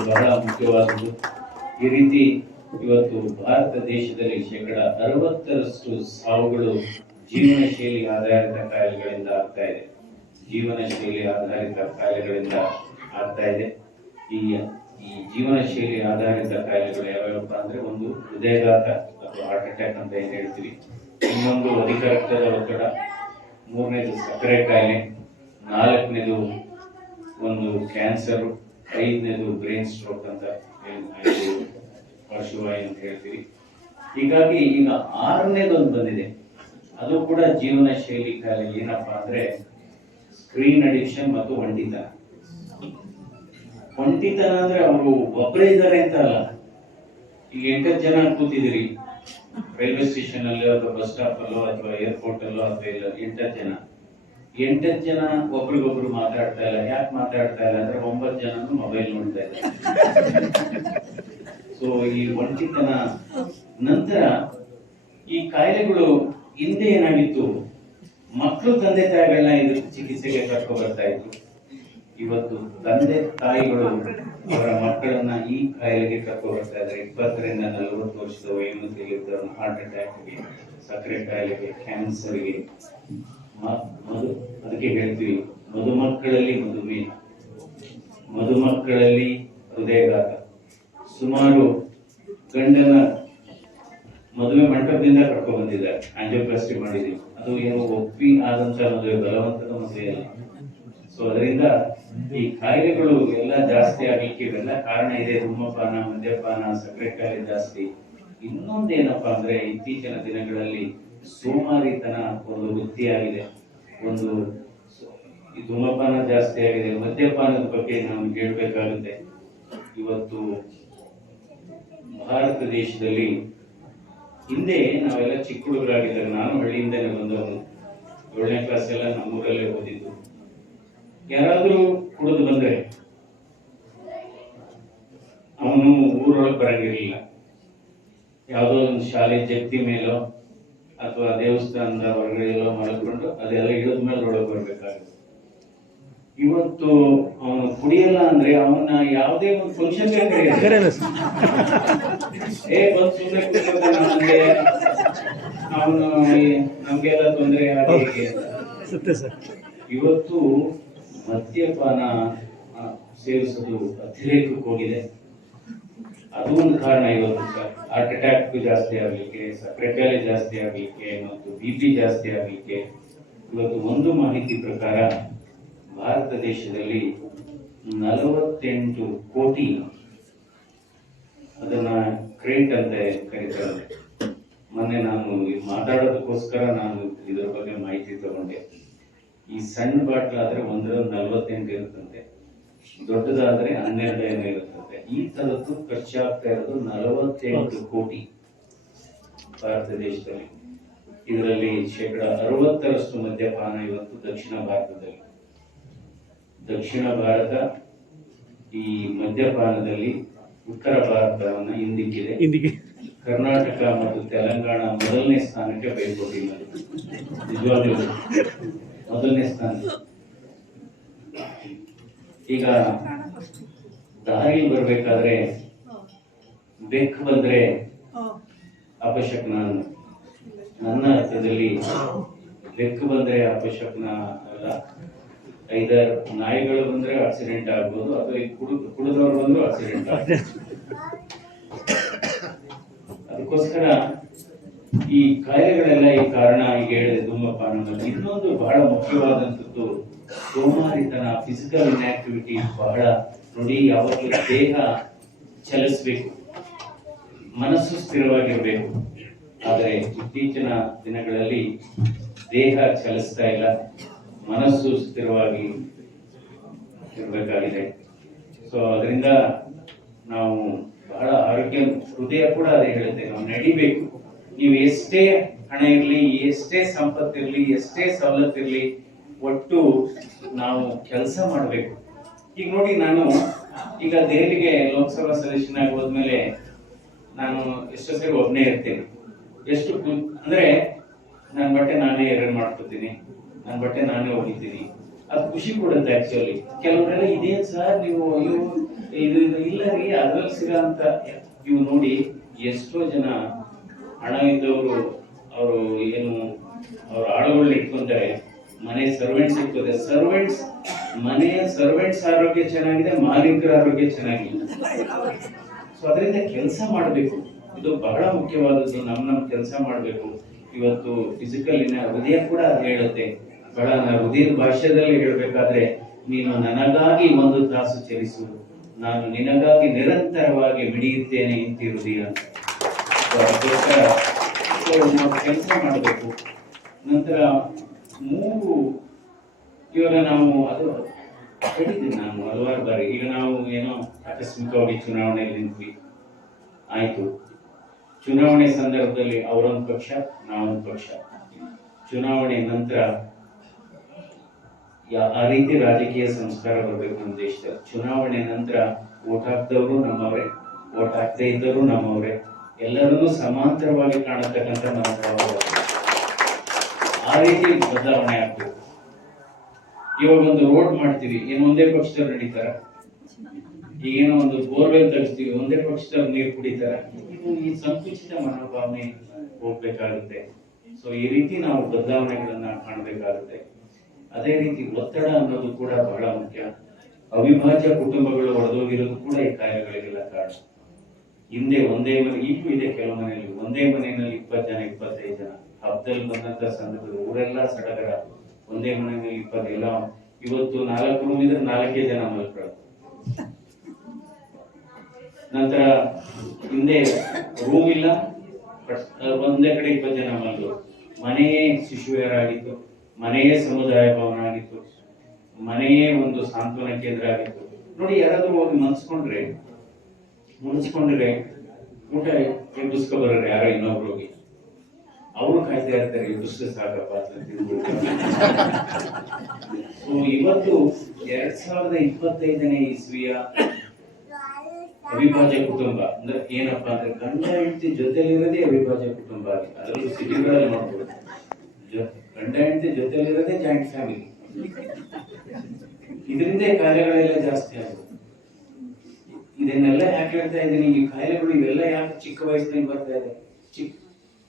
ಬಹಳ ಮುಖ್ಯವಾದದ್ದು. ಈ ರೀತಿ ಇವತ್ತು ಭಾರತ ದೇಶದಲ್ಲಿ 60% ಸಾವುಗಳು ಜೀವನ ಶೈಲಿ ಆಧಾರಿತ ಕಾಯಿಲೆಗಳಿಂದ ಆಗ್ತಾ ಇದೆ. ಜೀವನ ಶೈಲಿ ಆಧಾರಿತ ಕಾಯಿಲೆಗಳಿಂದ ಆಗ್ತಾ ಇದೆ. ಈ ಜೀವನ ಶೈಲಿ ಆಧಾರಿತ ಕಾಯಿಲೆಗಳು ಯಾವ್ಯಾವಪ್ಪ ಅಂದ್ರೆ, ಒಂದು ಹೃದಯಘಾತ ಅಥವಾ ಹಾರ್ಟ್ ಅಟ್ಯಾಕ್ ಅಂತ ಏನ್ ಹೇಳ್ತೀವಿ, ಇನ್ನೊಂದು ಅಧಿಕ ರಕ್ತದ ಒತ್ತಡ, 3ನೇದು ಸಕ್ಕರೆ ಕಾಯಿಲೆ, 4ನೇದು ಒಂದು ಕ್ಯಾನ್ಸರ್, 5ನೇದು ಬ್ರೈನ್ ಸ್ಟ್ರೋಕ್ ಅಂತ ಪಾರ್ಶ್ವವಾಯು ಅಂತ ಹೇಳ್ತೀವಿ. ಹೀಗಾಗಿ ಈಗ 6ನೇದೊಂದು ಬಂದಿದೆ, ಅದು ಕೂಡ ಜೀವನ ಶೈಲಿ ಕಾಯಿಲೆ. ಏನಪ್ಪಾ ಅಂದ್ರೆ ಸ್ಕ್ರೀನ್ ಅಡಿಕ್ಷನ್ ಮತ್ತು ಒಂಟಿತನ. ಒಂಟಿತನ ಅಂದ್ರೆ ಅವರು ಒಬ್ಬರೇ ಇದ್ದಾರೆ ಅಂತ ಅಲ್ಲ. ಈಗ 8 ಜನ ಕೂತಿದಿರಿ ರೈಲ್ವೆ ಸ್ಟೇಷನ್ ಅಲ್ಲಿ ಅಥವಾ ಬಸ್ ಸ್ಟಾಪ್ ಅಲ್ಲೋ ಅಥವಾ ಏರ್ಪೋರ್ಟ್ ಅಲ್ಲೋ ಅಥವಾ ಇಲ್ಲ, 8 ಜನ ಒಬ್ರಿಗೊಬ್ರು ಮಾತಾಡ್ತಾ ಇಲ್ಲ. ಯಾಕೆ ಮಾತಾಡ್ತಾ ಇಲ್ಲ ಅಂದ್ರೆ 9 ಜನನು ಮೊಬೈಲ್ ನೋಡ್ತಾ ಇದ್ದಾರೆ. ಸೊ ಈ ಒಂಟಿತನ ನಂತರ ಈ ಕಾಯಿಲೆಗಳು ಹಿಂದೆ ಏನಾಗಿತ್ತು, ಮಕ್ಕಳು ತಂದೆ ತಾಯಿಗಳನ್ನ ಇದಕ್ಕೆ ಚಿಕಿತ್ಸೆಗೆ ಕರ್ಕೊಂಡು ಬರ್ತಾ ಇದ್ರು. ಇವತ್ತು ತಂದೆ ತಾಯಿಗಳು ಅವರ ಮಕ್ಕಳನ್ನ ಈ ಕಾಯಿಲೆಗೆ ಕರ್ಕೊಂಡು ಬರ್ತಾ ಇದ್ದಾರೆ. 20ರಿಂದ 40 ವರ್ಷದ ವಯೋಮಿತಿಯಲ್ಲಿದ್ದವರನ್ನ ಹಾರ್ಟ್ ಅಟ್ಯಾಕ್ಗೆ, ಸಕ್ಕರೆ ಕಾಯಿಲೆಗೆ, ಕ್ಯಾನ್ಸರ್ಗೆ, ಅದಕ್ಕೆ ಹೇಳ್ತೀವಿ ಮಧುಮಕ್ಕಳಲ್ಲಿ ಮಧುಮೇಹ, ಮಧುಮಕ್ಕಳಲ್ಲಿ ಹೃದಯಘಾತ. ಸುಮಾರು ಗಂಡನ ಮದುವೆ ಮಂಟಪದಿಂದ ಕರ್ಕೊಂಡು ಬಂದಿದ್ದಾರೆ, ಆಂಜಿಯೋಪ್ಲಾಸ್ಟಿ ಮಾಡಿದೀವಿ. ಅದು ಏನು ಒಪ್ಪಿ ಆದಂತ ಮದುವೆ, ಬಲವಂತದ ಮದುವೆ ಅಲ್ಲ. ಸೊ ಅದರಿಂದ ಈ ಕಾಯಿಲೆಗಳು ಎಲ್ಲ ಜಾಸ್ತಿ ಆಗ್ಲಿಕ್ಕೆ ಇವೆಲ್ಲ ಕಾರಣ ಇದೆ. ಧೂಮಪಾನ, ಮದ್ಯಪಾನ, ಸಕ್ಕರೆ ಕಾಯಿಲೆ ಜಾಸ್ತಿ. ಇನ್ನೊಂದೇನಪ್ಪಾ ಅಂದ್ರೆ ಇತ್ತೀಚಿನ ದಿನಗಳಲ್ಲಿ ಸೋಮಾರಿತನ ಒಂದು ವೃತ್ತಿಯಾಗಿದೆ. ಒಂದು ಈ ಧೂಮಪಾನ ಜಾಸ್ತಿ ಆಗಿದೆ. ಮದ್ಯಪಾನದ ಬಗ್ಗೆ ನಾವು ಹೇಳ್ಬೇಕಾಗುತ್ತೆ. ಇವತ್ತು ಭಾರತ ದೇಶದಲ್ಲಿ ಹಿಂದೆ ನಾವೆಲ್ಲ ಚಿಕ್ಕ ಹುಡುಗರಾಗಿದ್ದಾಗ, ನಾನು ಹಳ್ಳಿಯಿಂದಲೇ ಬಂದವನು, 7ನೇ ಕ್ಲಾಸ್ ಎಲ್ಲ ನಮ್ಮೂರಲ್ಲೇ ಓದಿದ್ದು. ಯಾರಾದ್ರೂ ಕುಡಿದು ಬಂದ್ರೆ ಅವನು ಊರೊಳಗೆ ಬರಂಗಿರ್ಲಿಲ್ಲ. ಯಾವುದೋ ಒಂದು ಶಾಲೆ ಜಪ್ತಿ ಮೇಲೋ ಅಥವಾ ದೇವಸ್ಥಾನದ ಹೊರಗಡೆ ಎಲ್ಲೋ ಮಲಕೊಂಡು ಅದೆಲ್ಲ ಇಳಿದ ಮೇಲೆ ಒಳಗೆ ಬರ್ಬೇಕಾಗುತ್ತೆ. ಇವತ್ತು ಅವನು ಕುಡಿಯಲ್ಲ ಅಂದ್ರೆ ಅವನ್ನ ಯಾವುದೇ ಒಂದು ಫಂಕ್ಷನ್ ಅವನು ನಮ್ಗೆಲ್ಲ ತೊಂದರೆ ಆಗಿ. ಇವತ್ತು ಮದ್ಯಪಾನ ಸೇವಿಸೋದು ಅತಿರೇಕಕ್ಕೆ ಹೋಗಿದೆ. ಅದು ಒಂದು ಕಾರಣ. ಇವತ್ತು ಹಾರ್ಟ್ ಅಟ್ಯಾಕ್ ಜಾಸ್ತಿ ಆಗ್ಲಿಕ್ಕೆ, ಸಕ್ಕರೆ ಕಾಯಿಲೆ ಜಾಸ್ತಿ ಆಗ್ಲಿಕ್ಕೆ ಮತ್ತು BP ಜಾಸ್ತಿ ಆಗ್ಲಿಕ್ಕೆ. ಇವತ್ತು ಒಂದು ಮಾಹಿತಿ ಪ್ರಕಾರ ಭಾರತ ದೇಶದಲ್ಲಿ 48 ಕೋಟಿ ಅದನ್ನ ಕ್ರೇಟ್ ಅಂತ ಕರೀತಾರೆ. ಮೊನ್ನೆ ನಾನು ಮಾತಾಡೋದಕ್ಕೋಸ್ಕರ ನಾನು ಇದ್ರ ಬಗ್ಗೆ ಮಾಹಿತಿ ತಗೊಂಡೆ. ಈ ಸಣ್ಣ ಬಾಟ್ಲ್ ಆದ್ರೆ 148 ಇರುತ್ತಂತೆ, ದೊಡ್ಡದಾದ್ರೆ 12 ಏನೋ ಇರುತ್ತಂತೆ. ಈ ತರದ್ದು ಖರ್ಚಾಗ್ತಾ ಇರೋದು 48 ಕೋಟಿ ಭಾರತ ದೇಶದಲ್ಲಿ. ಇದರಲ್ಲಿ 60% ಮದ್ಯಪಾನ ಇವತ್ತು ದಕ್ಷಿಣ ಭಾರತದಲ್ಲಿ. ದಕ್ಷಿಣ ಭಾರತ ಈ ಮದ್ಯಪಾನದಲ್ಲಿ ಉತ್ತರ ಭಾರತವನ್ನ ಹಿಂದಿಕ್ಕಿದೆ. ಕರ್ನಾಟಕ ಮತ್ತು ತೆಲಂಗಾಣ ಮೊದಲನೇ ಸ್ಥಾನಕ್ಕೆ ಬೈಕೊಟ್ಟಿಲ್ಲ, ನಿಜವಾಗ್ಲೂ ಮೊದಲನೇ ಸ್ಥಾನ. ಈಗ ದಾರಿ ಬರ್ಬೇಕಾದ್ರೆ ಬೆಕ್ಕು ಬಂದ್ರೆ ಅಪಶಕ್ನ. ನನ್ನ ಅರ್ಥದಲ್ಲಿ ಬೆಕ್ಕು ಬಂದ್ರೆ ಅಪಶಕ್ನ ಅಲ್ಲ. ಐದಾರು ನಾಯಿಗಳು ಬಂದ್ರೆ ಆಕ್ಸಿಡೆಂಟ್ ಆಗ್ಬೋದು, ಅಥವಾ ಕುಡಿದವ್ರು ಬಂದ್ರು ಆಕ್ಸಿಡೆಂಟ್ ಆಗ್ಬೋದು. ಅದಕ್ಕೋಸ್ಕರ ಈ ಕಾಯಿಲೆಗಳೆಲ್ಲ ಈ ಕಾರಣ ಈಗ ಹೇಳಿದೆ ಧೂಮಪಾನ. ಇನ್ನೊಂದು ಬಹಳ ಮುಖ್ಯವಾದಂಥದ್ದು ಸೋಮಾರಿತನ, ಫಿಸಿಕಲ್ ಇನ್ಆಕ್ಟಿವಿಟಿ ಬಹಳ. ನೋಡಿ, ಯಾವಾಗಲೂ ದೇಹ ಚಲಿಸ್ಬೇಕು, ಮನಸ್ಸು ಸ್ಥಿರವಾಗಿರ್ಬೇಕು. ಆದರೆ ಇತ್ತೀಚಿನ ದಿನಗಳಲ್ಲಿ ದೇಹ ಚಲಿಸ್ತಾ ಇಲ್ಲ, ಮನಸ್ಸು ಸ್ಥಿರವಾಗಿ ಇರಬೇಕಾಗಿದೆ. ಸೊ ಅದರಿಂದ ನಾವು ಬಹಳ ಆರೋಗ್ಯ, ಹೃದಯ ಕೂಡ ಅದೇ ಹೇಳುತ್ತೆ, ನಾವು ನಡಿಬೇಕು. ನೀವು ಎಷ್ಟೇ ಹಣ ಇರಲಿ, ಎಷ್ಟೇ ಸಂಪತ್ತಿರಲಿ, ಎಷ್ಟೇ ಸವಲತ್ತಿರಲಿ, ಒಟ್ಟು ನಾವು ಕೆಲಸ ಮಾಡಬೇಕು. ಈಗ ನೋಡಿ, ನಾನು ಈಗ ದೆಹಲಿಗೆ ಲೋಕಸಭಾ ಸದಸ್ಯನಾಗಿ ಹೋದ್ಮೇಲೆ ನಾನು ಎಷ್ಟೋ ಸರಿ ಒಬ್ಬನೇ ಇರ್ತೇನೆ. ಎಷ್ಟು ಅಂದ್ರೆ ನನ್ನ ಬಟ್ಟೆ ನಾನೇ ಎರಡ್ ಮಾಡ್ಕೊತೀನಿ, ನನ್ನ ಬಟ್ಟೆ ನಾನೇ ಒಗಿತೀನಿ. ಅದು ಖುಷಿ ಕೊಡುತ್ತೆ ಆಕ್ಚುಲಿ. ಕೆಲವರೆಲ್ಲ ಇದೇನ್ ಸರ್ ನೀವು ಇದು ಇಲ್ಲ ರೀ ಅದ್ರಲ್ಲಿ ಸಿಗ ಅಂತ. ಇವು ನೋಡಿ, ಎಷ್ಟೋ ಜನ ಹಣ ಇದ್ದವರು ಅವರು ಏನು ಅವ್ರ ಆಳುಗಳನ್ನ ಇಟ್ಕೊಂತಾರೆ, ಮನೆ ಸರ್ವೆಂಟ್ಸ್ ಇರ್ತದೆ. ಮನೆಯ ಸರ್ವೆಂಟ್ಸ್ ಆರೋಗ್ಯ ಚೆನ್ನಾಗಿದೆ, ಮಾಲೀಕರ ಆರೋಗ್ಯ ಚೆನ್ನಾಗಿಲ್ಲ. ಸೊ ಅದರಿಂದ ಕೆಲಸ ಮಾಡಬೇಕು, ಇದು ಬಹಳ ಮುಖ್ಯವಾದದ್ದು. ನಮ್ಮ ಕೆಲಸ ಮಾಡಬೇಕು. ಇವತ್ತು ಫಿಸಿಕಲ್ ಹೃದಯ ಕೂಡ ಹೇಳುತ್ತೆ, ಬಹಳ ಹೃದಯದ ಭಾಷೆದಲ್ಲಿ ಹೇಳ್ಬೇಕಾದ್ರೆ, ನೀನು ನನಗಾಗಿ 1 ತಾಸು ಚಲಿಸು, ನಾನು ನಿನಗಾಗಿ ನಿರಂತರವಾಗಿ ಮಿಡಿಯುತ್ತೇನೆ ಇಂತಿ ಹೃದಯ. ಅದಕ್ಕೋಸ್ಕರ ನಾವು ಕೆಲಸ ಮಾಡಬೇಕು. ನಂತರ 3 ಇವಾಗ ನಾವು ಅದು ಹೇಳಿದ್ದೀನಿ ನಾನು ಹಲವಾರು ಬಾರಿ. ಈಗ ನಾವು ಏನೋ ಆಕಸ್ಮಿಕವಾಗಿ ಚುನಾವಣೆಯಲ್ಲಿ ನಿಂತ್ವಿ, ಆಯ್ತು. ಚುನಾವಣೆ ಸಂದರ್ಭದಲ್ಲಿ ಅವರೊಂದು ಪಕ್ಷ, ನಾವೊಂದು ಪಕ್ಷ. ಚುನಾವಣೆ ನಂತರ ಆ ರೀತಿ ರಾಜಕೀಯ ಸಂಸ್ಕಾರ ಬರಬೇಕು ನಮ್ಮ ದೇಶದಲ್ಲಿ. ಚುನಾವಣೆ ನಂತರ ವೋಟ್ ಹಾಕ್ದವರು ನಮ್ಮವರೇ, ವೋಟ್ ಹಾಕದೇ ಇದ್ದವರು ನಮ್ಮವರೇ, ಎಲ್ಲರನ್ನೂ ಸಮಾಂತರವಾಗಿ ಕಾಣತಕ್ಕಂಥ ನಾವು ಆ ರೀತಿ ಬದಲಾವಣೆ ಆಗ್ಬೇಕು. ಇವಾಗ ಒಂದು ರೋಡ್ ಮಾಡ್ತೀವಿ, ಏನು ಒಂದೇ ಪಕ್ಷದವ್ರು ನಡೀತಾರ? ಈಗೇನೋ ಒಂದು ಬೋರ್ವೆಲ್ ತೆಗಿಸ್ತೀವಿ, ಒಂದೇ ಪಕ್ಷದವ್ರು ನೀರು ಕುಡಿತಾರ? ಇದು ಈ ಸಂಕುಚಿತ ಮನೋಭಾವನೆ ಹೋಗ್ಬೇಕಾಗುತ್ತೆ. ಸೊ ಈ ರೀತಿ ನಾವು ಬದಲಾವಣೆಗಳನ್ನ ಕಾಣಬೇಕಾಗುತ್ತೆ. ಅದೇ ರೀತಿ ಒತ್ತಡ ಅನ್ನೋದು ಕೂಡ ಬಹಳ ಮುಖ್ಯ. ಅವಿಭಾಜ್ಯ ಕುಟುಂಬಗಳು ಒಡೆದೋಗಿರೋದು ಕೂಡ ಈ ಕಾಯಿಲೆಗಳಿಗೆಲ್ಲ ಕಾರಣ. ಹಿಂದೆ ಒಂದೇ ಮನೆ, ಈಗೂ ಇದೆ ಕೆಲವು ಮನೆಯಲ್ಲಿ, ಒಂದೇ ಮನೆಯಲ್ಲಿ 20 ಜನ 25 ಜನ. ಹಬ್ಬದಲ್ಲಿ ಬಂದಂತ ಸಂದರ್ಭದಲ್ಲಿ ಊರೆಲ್ಲ ಸಡಗರ, ಒಂದೇ ಮನೆಯಲ್ಲಿ 20 ಎಲ್ಲ. ಇವತ್ತು 4 ರೂಮ್ ಇದ್ರೆ 4 ಜನ ಮಲ್ಕೊಳ್ಳೋದು. ನಂತರ ಹಿಂದೆ ರೂಮ್ ಇಲ್ಲ, ಒಂದೇ ಕಡೆ 20 ಜನ ಮಲ್ಕೊಳ್ಳೋದು. ಮನೆಯೇ ಶಿಶುವಿಹಾರ ಆಗಿತ್ತು, ಮನೆಯೇ ಸಮುದಾಯ ಭವನ ಆಗಿತ್ತು, ಮನೆಯೇ ಒಂದು ಸಾಂತ್ವನ ಕೇಂದ್ರ ಆಗಿತ್ತು. ನೋಡಿ, ಯಾರಾದ್ರೂ ಹೋಗಿ ಮುನ್ಸ್ಕೊಂಡ್ರೆ ಊಟ ಎಬ್ಬಿಸ್ಕೊಬರ್ರೆ ಯಾರೋ ಇನ್ನೊಬ್ರು ಹೋಗಿ, ಅವರು ಕಾಯ್ತಾ ಇರ್ತಾರೆ, ಎಬ್ಬಿಸ್ರೆ ಸಾಕಪ್ಪ ಅಂತ ತಿಳ್ಬಿಟ್ಟು. ಸೊ ಇವತ್ತು 2025ನೇ ಇಸ್ವಿಯ ಅವಿಭಾಜ್ಯ ಕುಟುಂಬ ಅಂದ್ರೆ ಏನಪ್ಪಾ ಅಂದ್ರೆ, ಗಂಡ ಹೆಂಡತಿ ಜೊತೆಲಿರೋದೇ ಅವಿಭಾಜ್ಯ ಕುಟುಂಬ ಆಗಿ. ಅದರಲ್ಲೂ ಸಿಟಿಗಳಲ್ಲಿ ನೋಡ್ಬೋದು, ಗಂಡ ಹೆಂಡತಿ ಜೊತೆಲಿರೋದೇ ಜಾಯಿಂಟ್ ಫ್ಯಾಮಿಲಿ. ಇದರಿಂದ ಕಾಯಿಲೆಗಳೆಲ್ಲ ಜಾಸ್ತಿ ಆಗುತ್ತೆ. ಇದನ್ನೆಲ್ಲ ಯಾಕೆ ಹೇಳ್ತಾ ಇದ್ದೀನಿ, ಈ ಕಾಯಿಲೆಗಳು ಇವೆಲ್ಲ ಯಾಕೆ ಚಿಕ್ಕ ವಯಸ್ಸಿನಲ್ಲಿ ಬರ್ತಾ ಇದೆ?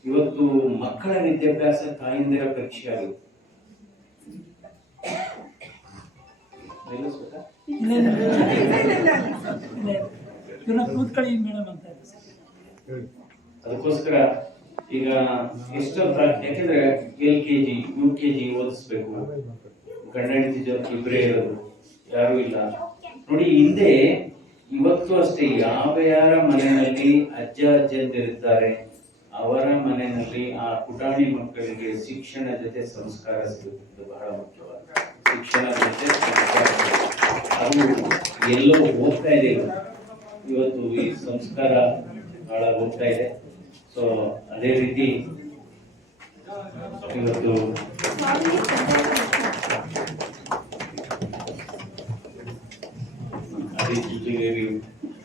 ಇವತ್ತು ಮಕ್ಕಳ ವಿದ್ಯಾಭ್ಯಾಸ ತಾಯಿಂದಿರ ಪರೀಕ್ಷೆ ಆಗುತ್ತೆ. ಅದಕ್ಕೋಸ್ಕರ ಈಗ ಎಷ್ಟೊಂದು, ಯಾಕೆಂದ್ರೆ LKG UKG ಓದಿಸ್ಬೇಕು, ಗಂಡ ಹೆಂಡತಿ ಜೊತೆ ಇಬ್ಬರೇ ಇರೋದು, ಯಾರು ಇಲ್ಲ. ನೋಡಿ, ಹಿಂದೆ ಇವತ್ತು ಅಷ್ಟೇ ಯಾರ ಮನೆಯಲ್ಲಿ ಅಜ್ಜ ಅಜ್ಜಿಯಂದಿರಿದ್ದಾರೆ ಅವರ ಮನೆಯಲ್ಲಿ ಆ ಪುಟಾಣಿ ಮಕ್ಕಳಿಗೆ ಶಿಕ್ಷಣ ಜೊತೆ ಸಂಸ್ಕಾರ ಸಿಗುತ್ತದೆ. ಬಹಳ ಮುಖ್ಯವಾದ ಶಿಕ್ಷಣ ಜೊತೆ ಸಂಸ್ಕಾರ ಅದು ಎಲ್ಲೋ ಹೋಗ್ತಾ ಇದೆ. ಇವತ್ತು ಈ ಸಂಸ್ಕಾರ ಬಹಳ ಹೋಗ್ತಾ ಇದೆ. ಸೊ ಅದೇ ರೀತಿ ಇವತ್ತು ಆದಿಚುಂಚನಗಿರಿ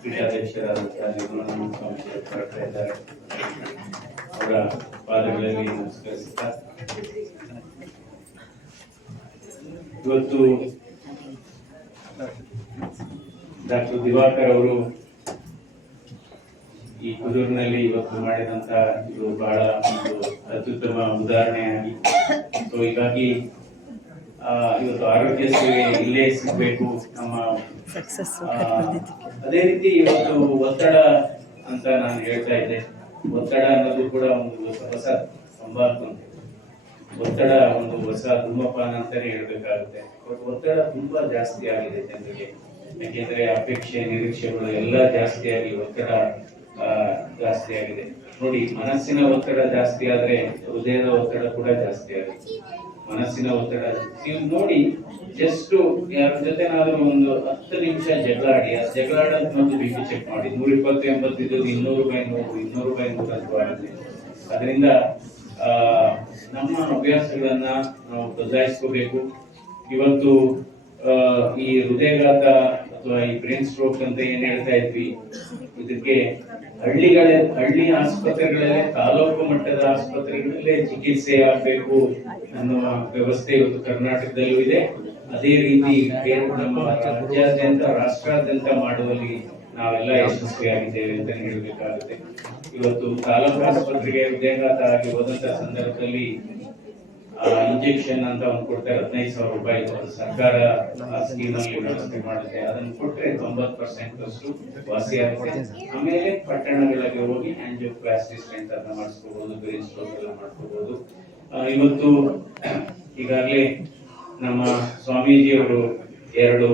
ಪೀಠಾಧ್ಯಕ್ಷರಾದಂತಹ ನಿರ್ಮಲಾನಂದ ಸ್ವಾಮೀಜಿ ಬರ್ತಾ ಇದ್ದಾರೆ. ಅವರ ಪಾದಗಳಲ್ಲಿ ನಮಸ್ಕರಿಸುತ್ತಾ ಇವತ್ತು ಡಾಕ್ಟರ್ ದಿವಾಕರ್ ಅವರು ಈ ಕುದೂರಿನಲ್ಲಿ ಇವತ್ತು ಮಾಡಿದಂತ ಇದು ಬಹಳ ಒಂದು ಅತ್ಯುತ್ತಮ ಉದಾಹರಣೆಯಾಗಿ ಸೊ ಹೀಗಾಗಿ ಇವತ್ತು ಆರೋಗ್ಯ ಸೇವೆ ಇಲ್ಲೇ ಸಿಗಬೇಕು ನಮ್ಮ ಅದೇ ರೀತಿ ಇವತ್ತು ಒತ್ತಡ ಅಂತ ನಾನು ಹೇಳ್ತಾ ಇದ್ದೆ. ಒತ್ತಡ ಅನ್ನೋದು ಕೂಡ ಒಂದು ಹೊಸ ಸಂಭಾಷಣೆ. ಒತ್ತಡ ಒಂದು ಹೊಸ ಧೂಮಪಾನ ಅಂತಾನೆ ಹೇಳ್ಬೇಕಾಗುತ್ತೆ. ಒತ್ತಡ ತುಂಬಾ ಜಾಸ್ತಿ ಆಗಿದೆ ಜನರಿಗೆ. ಯಾಕೆಂದ್ರೆ ಅಪೇಕ್ಷೆ ನಿರೀಕ್ಷೆಗಳು ಎಲ್ಲ ಜಾಸ್ತಿ ಆಗಿ ಒತ್ತಡ ಜಾಸ್ತಿ ಆಗಿದೆ. ನೋಡಿ, ಮನಸ್ಸಿನ ಒತ್ತಡ ಜಾಸ್ತಿ ಆದ್ರೆ ಹೃದಯದ ಒತ್ತಡ ಕೂಡ ಜಾಸ್ತಿ ಆಗಿದೆ. ಮನಸ್ಸಿನ ಒತ್ತಡ ನೀವು ನೋಡಿ, ಜಸ್ಟ್ ಯಾರ ಜೊತೆನಾದ್ರೂ ಒಂದು 10 ನಿಮಿಷ ಜಗಳಾಡಿ, ಆ ಜಗಳಾಡೋದ್ ಒಂದು ಬಿ ಪಿ ಚೆಕ್ ಮಾಡಿ. 120/80 ಇದ್ದದ್ದು 200/100 ಆಗುತ್ತೆ. ಅದರಿಂದ ನಮ್ಮ ಅಭ್ಯಾಸಗಳನ್ನ ನಾವು ಬದಲಾಯಿಸ್ಕೋಬೇಕು. ಇವತ್ತು ಈ ಹೃದಯಘಾತ ಅಥವಾ ಈ ಬ್ರೈನ್ ಸ್ಟ್ರೋಕ್ ಅಂತ ಏನ್ ಹೇಳ್ತಾ ಇದ್ವಿ, ಇದಕ್ಕೆ ಹಳ್ಳಿ ಆಸ್ಪತ್ರೆಗಳಲ್ಲೇ, ತಾಲೂಕು ಮಟ್ಟದ ಆಸ್ಪತ್ರೆಗಳಲ್ಲೇ ಚಿಕಿತ್ಸೆ ಆಗಬೇಕು ಅನ್ನುವ ವ್ಯವಸ್ಥೆ ಇವತ್ತು ಕರ್ನಾಟಕದಲ್ಲೂ ಇದೆ. ಅದೇ ರೀತಿ ನಮ್ಮ ರಾಜ್ಯಾದ್ಯಂತ, ರಾಷ್ಟ್ರಾದ್ಯಂತ ಮಾಡುವಲ್ಲಿ ನಾವೆಲ್ಲ ಯಶಸ್ವಿಯಾಗಿದ್ದೇವೆ ಅಂತ ಹೇಳ್ಬೇಕಾಗುತ್ತೆ. ಇವತ್ತು ತಾಲೂಕು ಆಸ್ಪತ್ರೆಗೆ ಹೃದಯಘಾತ ಆಗಿ ಹೋದಂತ ಸಂದರ್ಭದಲ್ಲಿ ಇಂಜೆಕ್ಷನ್ ಅಂತ ಒಂದು ಕೊಡ್ತಾರೆ, 15,000 ರೂಪಾಯಿ. ಸರ್ಕಾರ ಸ್ಕೀಮ್ ಅಲ್ಲಿ ವ್ಯವಸ್ಥೆ ಮಾಡುತ್ತೆ. ಅದನ್ನು ಕೊಟ್ರೆ 90% ಅಷ್ಟು ವಾಸಿಯಾಗುತ್ತೆ. ಆಮೇಲೆ ಪಟ್ಟಣಗಳಿಗೆ ಹೋಗಿ ಆಂಜಿಯೋಪ್ಲಾಸ್ಟಿ ಸ್ಟೆಂಟ್ ಅನ್ನ ಮಾಡಿಸ್ಕೋಬಹುದು, ಬ್ರೈನ್ ಸ್ಟ್ರೋಕ್ ಎಲ್ಲ ಮಾಡ್ಕೋಬಹುದು. ಇವತ್ತು ಈಗಾಗಲೇ ನಮ್ಮ ಸ್ವಾಮೀಜಿಯವರು 2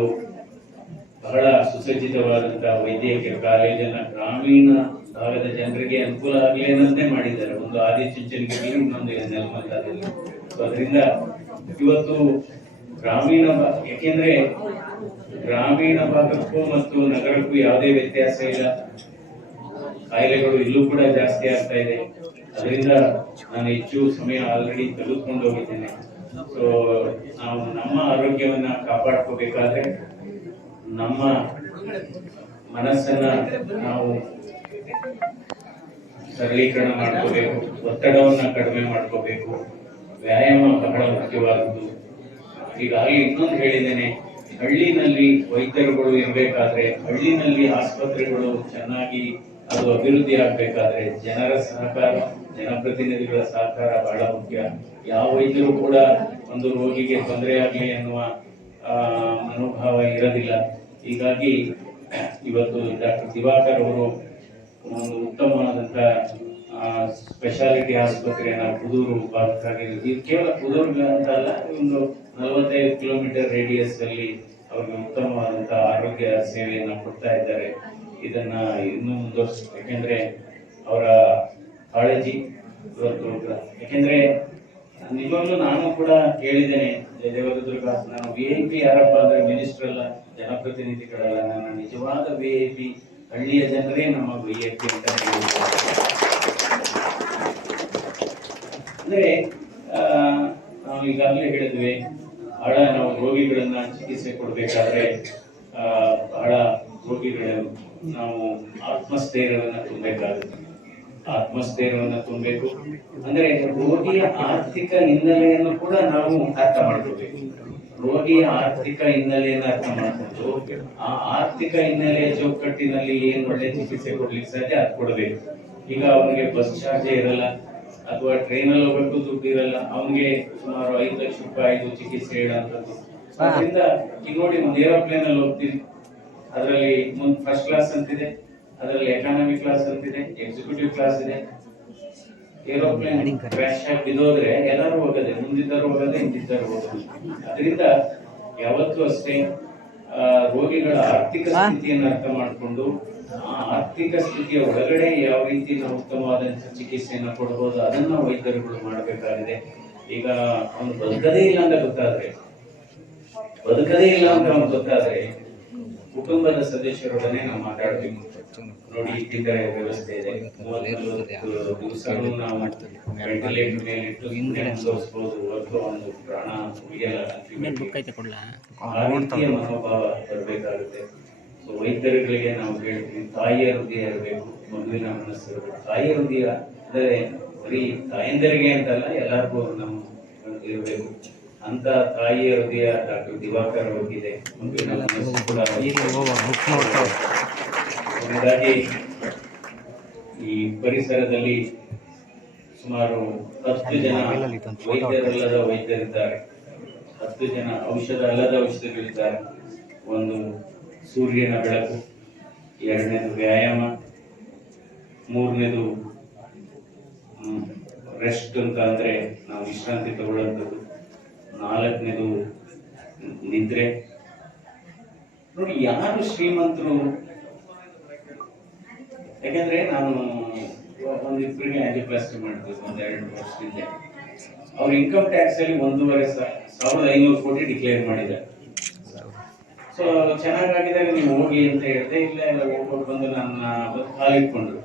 ಬಹಳ ಸುಸಜ್ಜಿತವಾದಂತಹ ವೈದ್ಯಕೀಯ ಕಾಲೇಜನ್ನ ಗ್ರಾಮೀಣ ಭಾಗದ ಜನರಿಗೆ ಅನುಕೂಲ ಆಗಲಿ ಅನ್ನೋದೇ ಮಾಡಿದ್ದಾರೆ. ಒಂದು ಆದಿಚುಂಚನಗಿರಿ, ಇನ್ನೊಂದು ನೆಲಮಂಗಲದಲ್ಲಿ. ಅದರಿಂದ ಇವತ್ತು ಗ್ರಾಮೀಣ ಯಾಕೆಂದ್ರೆ ಗ್ರಾಮೀಣ ಭಾಗಕ್ಕೂ ಮತ್ತು ನಗರಕ್ಕೂ ಯಾವುದೇ ವ್ಯತ್ಯಾಸ ಇಲ್ಲ. ಕಾಯಿಲೆಗಳು ಇಲ್ಲೂ ಕೂಡ ಜಾಸ್ತಿ ಆಗ್ತಾ ಇದೆ. ಅದರಿಂದ ನಾನು ಹೆಚ್ಚು ಸಮಯ ಆಲ್ರೆಡಿ ತೆಗೆದುಕೊಂಡು ಹೋಗಿದ್ದೇನೆ. ಸೊ ನಾವು ನಮ್ಮ ಆರೋಗ್ಯವನ್ನ ಕಾಪಾಡ್ಕೋಬೇಕಾದ್ರೆ ನಮ್ಮ ಮನಸ್ಸನ್ನ ನಾವು ಸರಳೀಕರಣ ಮಾಡ್ಕೋಬೇಕು, ಒತ್ತಡವನ್ನ ಕಡಿಮೆ ಮಾಡ್ಕೋಬೇಕು. ವ್ಯಾಯಾಮ ಬಹಳ ಮುಖ್ಯವಾದದ್ದು. ಈಗಾಗಲೇ ಇನ್ನೊಂದು ಹೇಳಿದ್ದೇನೆ, ಹಳ್ಳಿನಲ್ಲಿ ವೈದ್ಯರುಗಳು ಇರಬೇಕಾದ್ರೆ, ಹಳ್ಳಿನಲ್ಲಿ ಆಸ್ಪತ್ರೆಗಳು ಚೆನ್ನಾಗಿ ಅದು ಅಭಿವೃದ್ಧಿ ಆಗ್ಬೇಕಾದ್ರೆ ಜನರ ಸಹಕಾರ, ಜನಪ್ರತಿನಿಧಿಗಳ ಸಹಕಾರ ಬಹಳ ಮುಖ್ಯ. ಯಾವ ವೈದ್ಯರು ಕೂಡ ಒಂದು ರೋಗಿಗೆ ತೊಂದರೆ ಆಗಲಿ ಅನ್ನುವ ಮನೋಭಾವ ಇರೋದಿಲ್ಲ. ಹೀಗಾಗಿ ಇವತ್ತು ಡಾಕ್ಟರ್ ದಿವಾಕರ್ ಅವರು ಒಂದು ಉತ್ತಮವಾದಂತ ಸ್ಪೆಷಾಲಿಟಿ ಆಸ್ಪತ್ರೆಯನ್ನ ಕುದೂರು ಭಾಗಕ್ಕಾಗಿ, ಇದು ಕೇವಲ ಕುದೂರು ಅಂತ ಅಲ್ಲ, ಒಂದು 45 ಕಿಲೋಮೀಟರ್ ರೇಡಿಯಸ್ ಅಲ್ಲಿ ಅವ್ರಿಗೆ ಉತ್ತಮವಾದಂತಹ ಆರೋಗ್ಯ ಸೇವೆಯನ್ನ ಕೊಡ್ತಾ ಇದ್ದಾರೆ. ಇದನ್ನ ಇನ್ನೂ ಮುಂದುವರಿಸ, ಯಾಕೆಂದ್ರೆ ಅವರ ಕಾಳಜಿ ಇವತ್ತು. ಯಾಕೆಂದ್ರೆ ನಿಜವಾಗ್ಲೂ ನಾನು ಕೂಡ ಕೇಳಿದ್ದೇನೆ ದೇವದುರ್ಗ, ನಾನು VIP ಯಾರಪ್ಪ ಅಂದ್ರೆ ಮಿನಿಸ್ಟರ್ ಅಲ್ಲ, ಜನಪ್ರತಿನಿಧಿಗಳಲ್ಲ, ನನ್ನ ನಿಜವಾದ VIP ಹಳ್ಳಿಯ ಜನರೇ ನಮ್ಮ VIP ಅಂತ ಹೇಳಿದ್ದಾರೆ. ಅಂದ್ರೆ ನಾವು ಈಗಾಗಲೇ ಹೇಳಿದ್ವಿ, ಬಹಳ ನಾವು ರೋಗಿಗಳನ್ನ ಚಿಕಿತ್ಸೆ ಕೊಡ್ಬೇಕಾದ್ರೆ ಬಹಳ ರೋಗಿಗಳು ನಾವು ಆತ್ಮಸ್ಥೈರ್ಯವನ್ನ ತುಂಬಬೇಕಾಗುತ್ತೆ. ಆತ್ಮಸ್ಥೈರ್ಯವನ್ನ ತುಂಬಬೇಕು ಅಂದ್ರೆ ರೋಗಿಯ ಆರ್ಥಿಕ ಹಿನ್ನೆಲೆಯನ್ನು ಕೂಡ ನಾವು ಅರ್ಥ ಮಾಡ್ಕೋಬೇಕು. ರೋಗಿಯ ಆರ್ಥಿಕ ಹಿನ್ನೆಲೆಯನ್ನು ಅರ್ಥ ಮಾಡ್ಕೊಂಡು ಆ ಆರ್ಥಿಕ ಹಿನ್ನೆಲೆಯ ಚೌಕಟ್ಟಿನಲ್ಲಿ ಏನ್ ಒಳ್ಳೆ ಚಿಕಿತ್ಸೆ ಕೊಡ್ಲಿಕ್ಕೆ ಸಾಧ್ಯ ಅದು ಕೊಡ್ಬೇಕು. ಈಗ ಅವನಿಗೆ ಬಸ್ ಚಾರ್ಜ್ ಇರಲ್ಲ, ಅಥವಾ ಟ್ರೈನ್ ಅಲ್ಲಿ ಹೋಗ್ಬೇಕು, ದುಡ್ಡು ಇರಲ್ಲ, ಅವನಿಗೆ ಸುಮಾರು 5 ಲಕ್ಷ ರೂಪಾಯಿ ಚಿಕಿತ್ಸೆ ಹೇಳುವಂಥದ್ದು. ಅದರಿಂದ ಈಗ ನೋಡಿ, ಒಂದು ಏರೋಪ್ಲೇನ್ ಅಲ್ಲಿ ಹೋಗ್ತೀವಿ, ಅದರಲ್ಲಿ ಮುಂದ್ ಫಸ್ಟ್ ಕ್ಲಾಸ್ ಅಂತಿದೆ, ಅದರಲ್ಲಿ ಎಕಾನಮಿ ಕ್ಲಾಸ್ ಅಂತಿದೆ, ಎಕ್ಸಿಕ್ಯೂಟಿವ್ ಕ್ಲಾಸ್ ಇದೆ. ಏರೋಪ್ಲೇನ್ ಕ್ರ್ಯಾಶ್ ಆಗಿ ಬಿದ್ದೋದ್ರೆ ಎಲ್ಲರೂ ಹೋಗದೆ, ಮುಂದಿದ್ದರು ಹೋಗದೆ, ಹಿಂದಿದ್ದರು ಹೋಗದೆ. ಅದರಿಂದ ಯಾವತ್ತೂ ಅಷ್ಟೇ ರೋಗಿಗಳ ಆರ್ಥಿಕ ಸ್ಥಿತಿಯನ್ನು ಅರ್ಥ ಮಾಡಿಕೊಂಡು ಆ ಆರ್ಥಿಕ ಸ್ಥಿತಿಯ ಒಳಗಡೆ ಯಾವ ರೀತಿ ನಾವು ಉತ್ತಮವಾದಂತಹ ಚಿಕಿತ್ಸೆಯನ್ನು ಕೊಡಬಹುದು ಅದನ್ನ ವೈದ್ಯರುಗಳು ಮಾಡಬೇಕಾಗಿದೆ. ಈಗ ಅವನು ಬದುಕದೇ ಇಲ್ಲ ಅಂತ ಗೊತ್ತಾದ್ರೆ ಕುಟುಂಬದ ಸದಸ್ಯರೊಡನೆ ನಾವು ಮಾತಾಡ್ಬೇಕು. ನೋಡಿ ಇಟ್ಟಿದ್ದ ವ್ಯವಸ್ಥೆ ಇದೆ, 30-40 ದಿವಸನೂ ನಾವು ವೆಂಟಿಲೇಟರ್ ಮೇಲೆ ಇಟ್ಟು ತೋರಿಸಬಹುದು, ಹೊರತು ಒಂದು ಪ್ರಾಣ ಉಳಿಯಲ್ಲ. ಆ ರೀತಿಯ ಮನೋಭಾವ ಬರಬೇಕಾಗುತ್ತೆ. ಸೊ ವೈದ್ಯರುಗಳಿಗೆ ನಾವು ಹೇಳ್ತೀವಿ, ತಾಯಿಯ ಹೃದಯ ಇರಬೇಕು, ಮಗುವಿನ ಮನಸ್ಸು ಇರಬೇಕು. ತಾಯಿಯ ಹೃದಯ ಅಂದರೆ ಬರೀ ತಾಯಂದರಿಗೆ ಅಂತಲ್ಲ, ಎಲ್ಲರಿಗೂ ನಾವು ಇರಬೇಕು. ಅಂತ ತಾಯಿಯ ಹೃದಯ ಡಾಕ್ಟರ್ ದಿವಾಕರ್ ಅವ್ರಿಗಿದೆ. ಮಗುವಿನ ಮನಸ್ಸು ಕೂಡ ಹಾಗಾಗಿ ಈ ಪರಿಸರದಲ್ಲಿ ಸುಮಾರು 10 ಜನ ವೈದ್ಯರಲ್ಲದ ವೈದ್ಯರಿದ್ದಾರೆ, 10 ಜನ ಅಲ್ಲದ ಔಷಧಿಗಳಿದ್ದಾರೆ. ಒಂದು ಸೂರ್ಯನ ಬೆಳಕು, 2ನೇದು ವ್ಯಾಯಾಮ, 3ನೇದು ರೆಸ್ಟ್ ಅಂತ ಅಂದ್ರೆ ನಾವು ವಿಶ್ರಾಂತಿ ತಗೊಳ್ಳುವಂಥದ್ದು, 4ನೇದು ನಿದ್ರೆ. ನೋಡಿ ಯಾರು ಶ್ರೀಮಂತರು, ಯಾಕಂದ್ರೆ ನಾನು ಒಂದಿಬ್ಬರಿಗೆ ಆಂಜಿಯೋಪ್ಲಾಸ್ಟಿ ಮಾಡಿದ್ದೆ 1-2 ವರ್ಷದಿಂದ. ಅವ್ರ ಇನ್ಕಮ್ ಟ್ಯಾಕ್ಸ್ ಅಲ್ಲಿ 1,500 ಕೋಟಿ ಡಿಕ್ಲೇರ್ ಮಾಡಿದ್ದಾರೆ. ಸೊ ಚೆನ್ನಾಗಾಗಿದ್ದಾಗ ನೀವು ಹೋಗಿ ಅಂತ ಹೇಳಿದೆ, ಇಲ್ಲ ಹೋಗ್ಕೊಂಡು ಬಂದು ನನ್ನ ಕಾಲಿಟ್ಕೊಂಡ್ರು.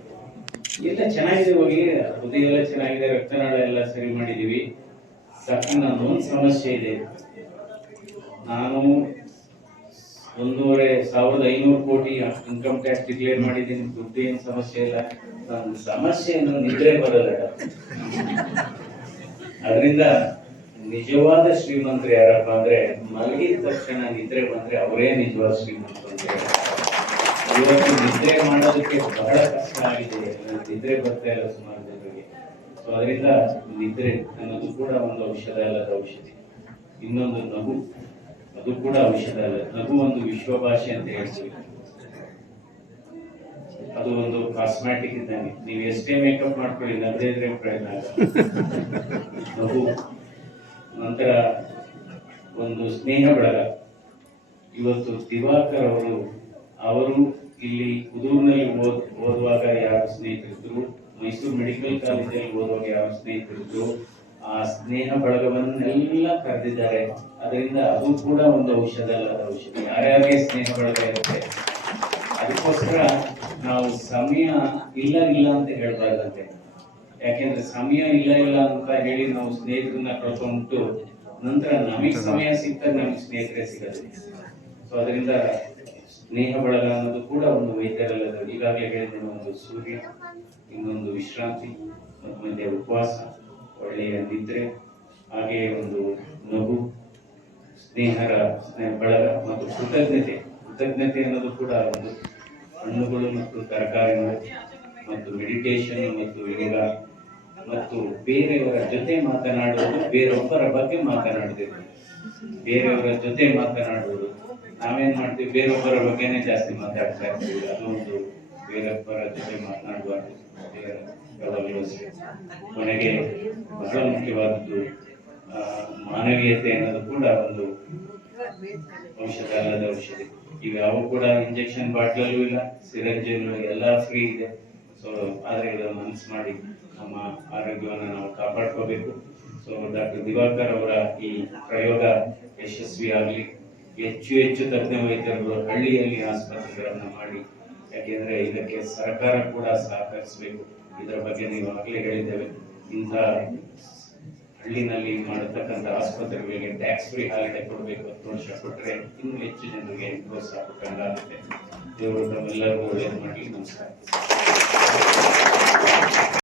ಎಲ್ಲ ಚೆನ್ನಾಗಿದೆ, ಹೋಗಿ ಹೃದಯ ಎಲ್ಲ ಚೆನ್ನಾಗಿದೆ, ರಕ್ತನಾಳ ಎಲ್ಲ ಸರಿ ಮಾಡಿದೀವಿ. ಡಾಕ್ಟರ್ ನನ್ನೊಂದು ಸಮಸ್ಯೆ ಇದೆ, ನಾನು 1,500 ಕೋಟಿ ಇನ್ಕಮ್ ಟ್ಯಾಕ್ಸ್ ಡಿಕ್ಲೇರ್ ಮಾಡಿದ್ದೀನಿ, ದುಡ್ಡು ಏನು ಸಮಸ್ಯೆ ಇಲ್ಲ, ನನ್ನ ಸಮಸ್ಯೆಯನ್ನು ನಿದ್ರೆ ಬರಲ್ಲ. ಅದರಿಂದ ನಿಜವಾದ ಶ್ರೀಮಂತರು ಯಾರಪ್ಪ ಅಂದ್ರೆ ಮಲಗಿದ ತಕ್ಷಣ ನಿದ್ರೆ ಬಂದ್ರೆ ಅವರೇ ನಿಜವಾದ ಶ್ರೀಮಂತರು ಅಂತ ಹೇಳಿ. ಇವತ್ತು ನಿದ್ರೆ ಮಾಡೋದಕ್ಕೆ ಬಹಳ ಕಷ್ಟ ಆಗಿದೆ, ನಿದ್ರೆ ಬರ್ತಾ ಇಲ್ಲ ಸುಮಾರು ಜನರಿಗೆ. ಸೊ ಅದರಿಂದ ನಿದ್ರೆ ಅನ್ನೋದು ಕೂಡ ಒಂದು ಔಷಧ ಅಲ್ಲದ ಔಷಧಿ. ಇನ್ನೊಂದು ನಗು, ಅದು ಕೂಡ ಔಷಧ ಅಲ್ಲ. ನಗು ಒಂದು ವಿಶ್ವ ಭಾಷೆ ಅಂತ ಹೇಳ್ತೀವಿ, ಅದು ಒಂದು ಕಾಸ್ಮೆಟಿಕ್ ಇದ್ದಂಗೆ. ನೀವು ಎಷ್ಟೇ ಮೇಕಪ್ ಮಾಡ್ಕೊಳ್ಳಿ, ನಗದೇ ಇದ್ರೆ ಪ್ರಯತ್ನ ಆಗಲ್ಲ. ನಗು. ನಂತರ ಒಂದು ಸ್ನೇಹ ಬಳಗ. ಇವತ್ತು ದಿವಾಕರ್ ಅವರು ಇಲ್ಲಿ ಕುದೂರಿನಲ್ಲಿ ಓದುವಾಗ ಯಾರು ಸ್ನೇಹಿತರಿದ್ರು, ಮೈಸೂರು ಮೆಡಿಕಲ್ ಕಾಲೇಜಲ್ಲಿ ಓದುವಾಗ ಯಾರು ಸ್ನೇಹಿತರಿದ್ರು, ಆ ಸ್ನೇಹ ಬಳಗವನ್ನೆಲ್ಲ ಕರೆದಿದ್ದಾರೆ. ಅದರಿಂದ ಅದು ಕೂಡ ಒಂದು ಔಷಧ ಅಲ್ಲದ ಔಷಧಿ. ಯಾರ್ಯಾರಿಗೆ ಸ್ನೇಹ ಬಳಗ ಇರುತ್ತೆ, ಅದಕ್ಕೋಸ್ಕರ ನಾವು ಸಮಯ ಇಲ್ಲ ಅಂತ ಹೇಳ್ಬಾರ್ದಂತೆ. ಯಾಕೆಂದ್ರೆ ಸಮಯ ಇಲ್ಲ ಅಂತ ಹೇಳಿ ನಾವು ಸ್ನೇಹಿತರನ್ನ ಕಳ್ಕೊಂಡ್ಬಿಟ್ಟು ನಂತರ ನಮಗೆ ಸಮಯ ಸಿಗ್ತದೆ, ನಮಗೆ ಸ್ನೇಹಿತರೇ ಸಿಗಲ್ಲ. ಸೊ ಅದರಿಂದ ಸ್ನೇಹ ಬಳಗ ಅನ್ನೋದು ಕೂಡ ಒಂದು ವೈದ್ಯರಲ್ಲದ. ಈಗಾಗಲೇ ಹೇಳಿದ ಒಂದು ಸೂರ್ಯ, ಇನ್ನೊಂದು ವಿಶ್ರಾಂತಿ, ಮಧ್ಯೆ ಉಪವಾಸ, ಒಳ್ಳೆಯ ನಿದ್ರೆ, ಹಾಗೆ ಒಂದು ನಗು, ಸ್ನೇಹ ಬಳಗ ಮತ್ತು ಕೃತಜ್ಞತೆ ಅನ್ನೋದು ಕೂಡ ಒಂದು ಹಣ್ಣುಗಳು ಮತ್ತು ತರಕಾರಿಗಳು ಮತ್ತು ಮೆಡಿಟೇಷನ್ ಮತ್ತು ಯೋಗ ಮತ್ತು ಬೇರೆಯವರ ಜೊತೆ ಮಾತನಾಡುವುದು, ಬೇರೊಬ್ಬರ ಬಗ್ಗೆ ಮಾತನಾಡಬೇಕು. ಬೇರೆಯವರ ಜೊತೆ ಮಾತನಾಡುವುದು, ನಾವೇನ್ ಮಾಡ್ತೀವಿ, ಬೇರೊಬ್ಬರ ಬಗ್ಗೆನೇ ಜಾಸ್ತಿ ಮಾತಾಡ್ತಾ ಇರ್ತೀವಿ. ಅದೊಂದು ಬೇರೊಬ್ಬರ ಜೊತೆ ಮಾತನಾಡುವುದು ಯಾವಾಗಲೂ ಅಷ್ಟೇ. ಕೊನೆಗೆ ಬಹಳ ಮುಖ್ಯವಾದದ್ದು ಮಾನವೀಯತೆ ಅನ್ನೋದು ಕೂಡ ಒಂದು ಔಷಧ ಅಲ್ಲದ ಔಷಧಿ. ಇವ್ಯಾವು ಕೂಡ ಇಂಜೆಕ್ಷನ್ ಬಾಟ್ಲಲ್ಲೂ ಇಲ್ಲ, ಸಿರಂಜಲ್ಲೂ ಎಲ್ಲ ಫ್ರೀ ಇದೆ. ಸೊ ಆದ್ರೆ ಇದು ಮನಸ್ಸು ಮಾಡಿ ನಮ್ಮ ಆರೋಗ್ಯವನ್ನು ನಾವು ಕಾಪಾಡ್ಕೋಬೇಕು. ಸೊ ಡಾಕ್ಟರ್ ದಿವಾಕರ್ ಅವರ ಈ ಪ್ರಯೋಗ ಯಶಸ್ವಿ ಆಗಲಿ. ಹೆಚ್ಚು ತಜ್ಞ ವೈದ್ಯರುಗಳು ಹಳ್ಳಿಯಲ್ಲಿ ಆಸ್ಪತ್ರೆಗಳನ್ನು ಮಾಡಿ, ಯಾಕೆಂದ್ರೆ ಇದಕ್ಕೆ ಸರ್ಕಾರ ಕೂಡ ಸಹಕರಿಸಬೇಕು. ಇದರ ಬಗ್ಗೆ ನೀವು ಆಗಲೇ ಹೇಳಿದ್ದೇವೆ. ಇಂಥ ಹಳ್ಳಿನಲ್ಲಿ ಮಾಡತಕ್ಕಂಥ ಆಸ್ಪತ್ರೆಗಳಿಗೆ ಟ್ಯಾಕ್ಸ್ ಫ್ರೀ ಹಾಲಿಡೇ ಕೊಡಬೇಕು. 10 ವರ್ಷ ಕೊಟ್ಟರೆ ಇನ್ನೂ ಹೆಚ್ಚು ಜನರಿಗೆ ಪ್ರೋತ್ಸಾಹ ಕೊಟ್ಟಂಗಾಗುತ್ತೆ. ದೇವರು ತಮ್ಮೆಲ್ಲರಿಗೂ ಒಳ್ಳೆಯದು ಮಾಡಲಿ. ನಮಸ್ಕಾರ.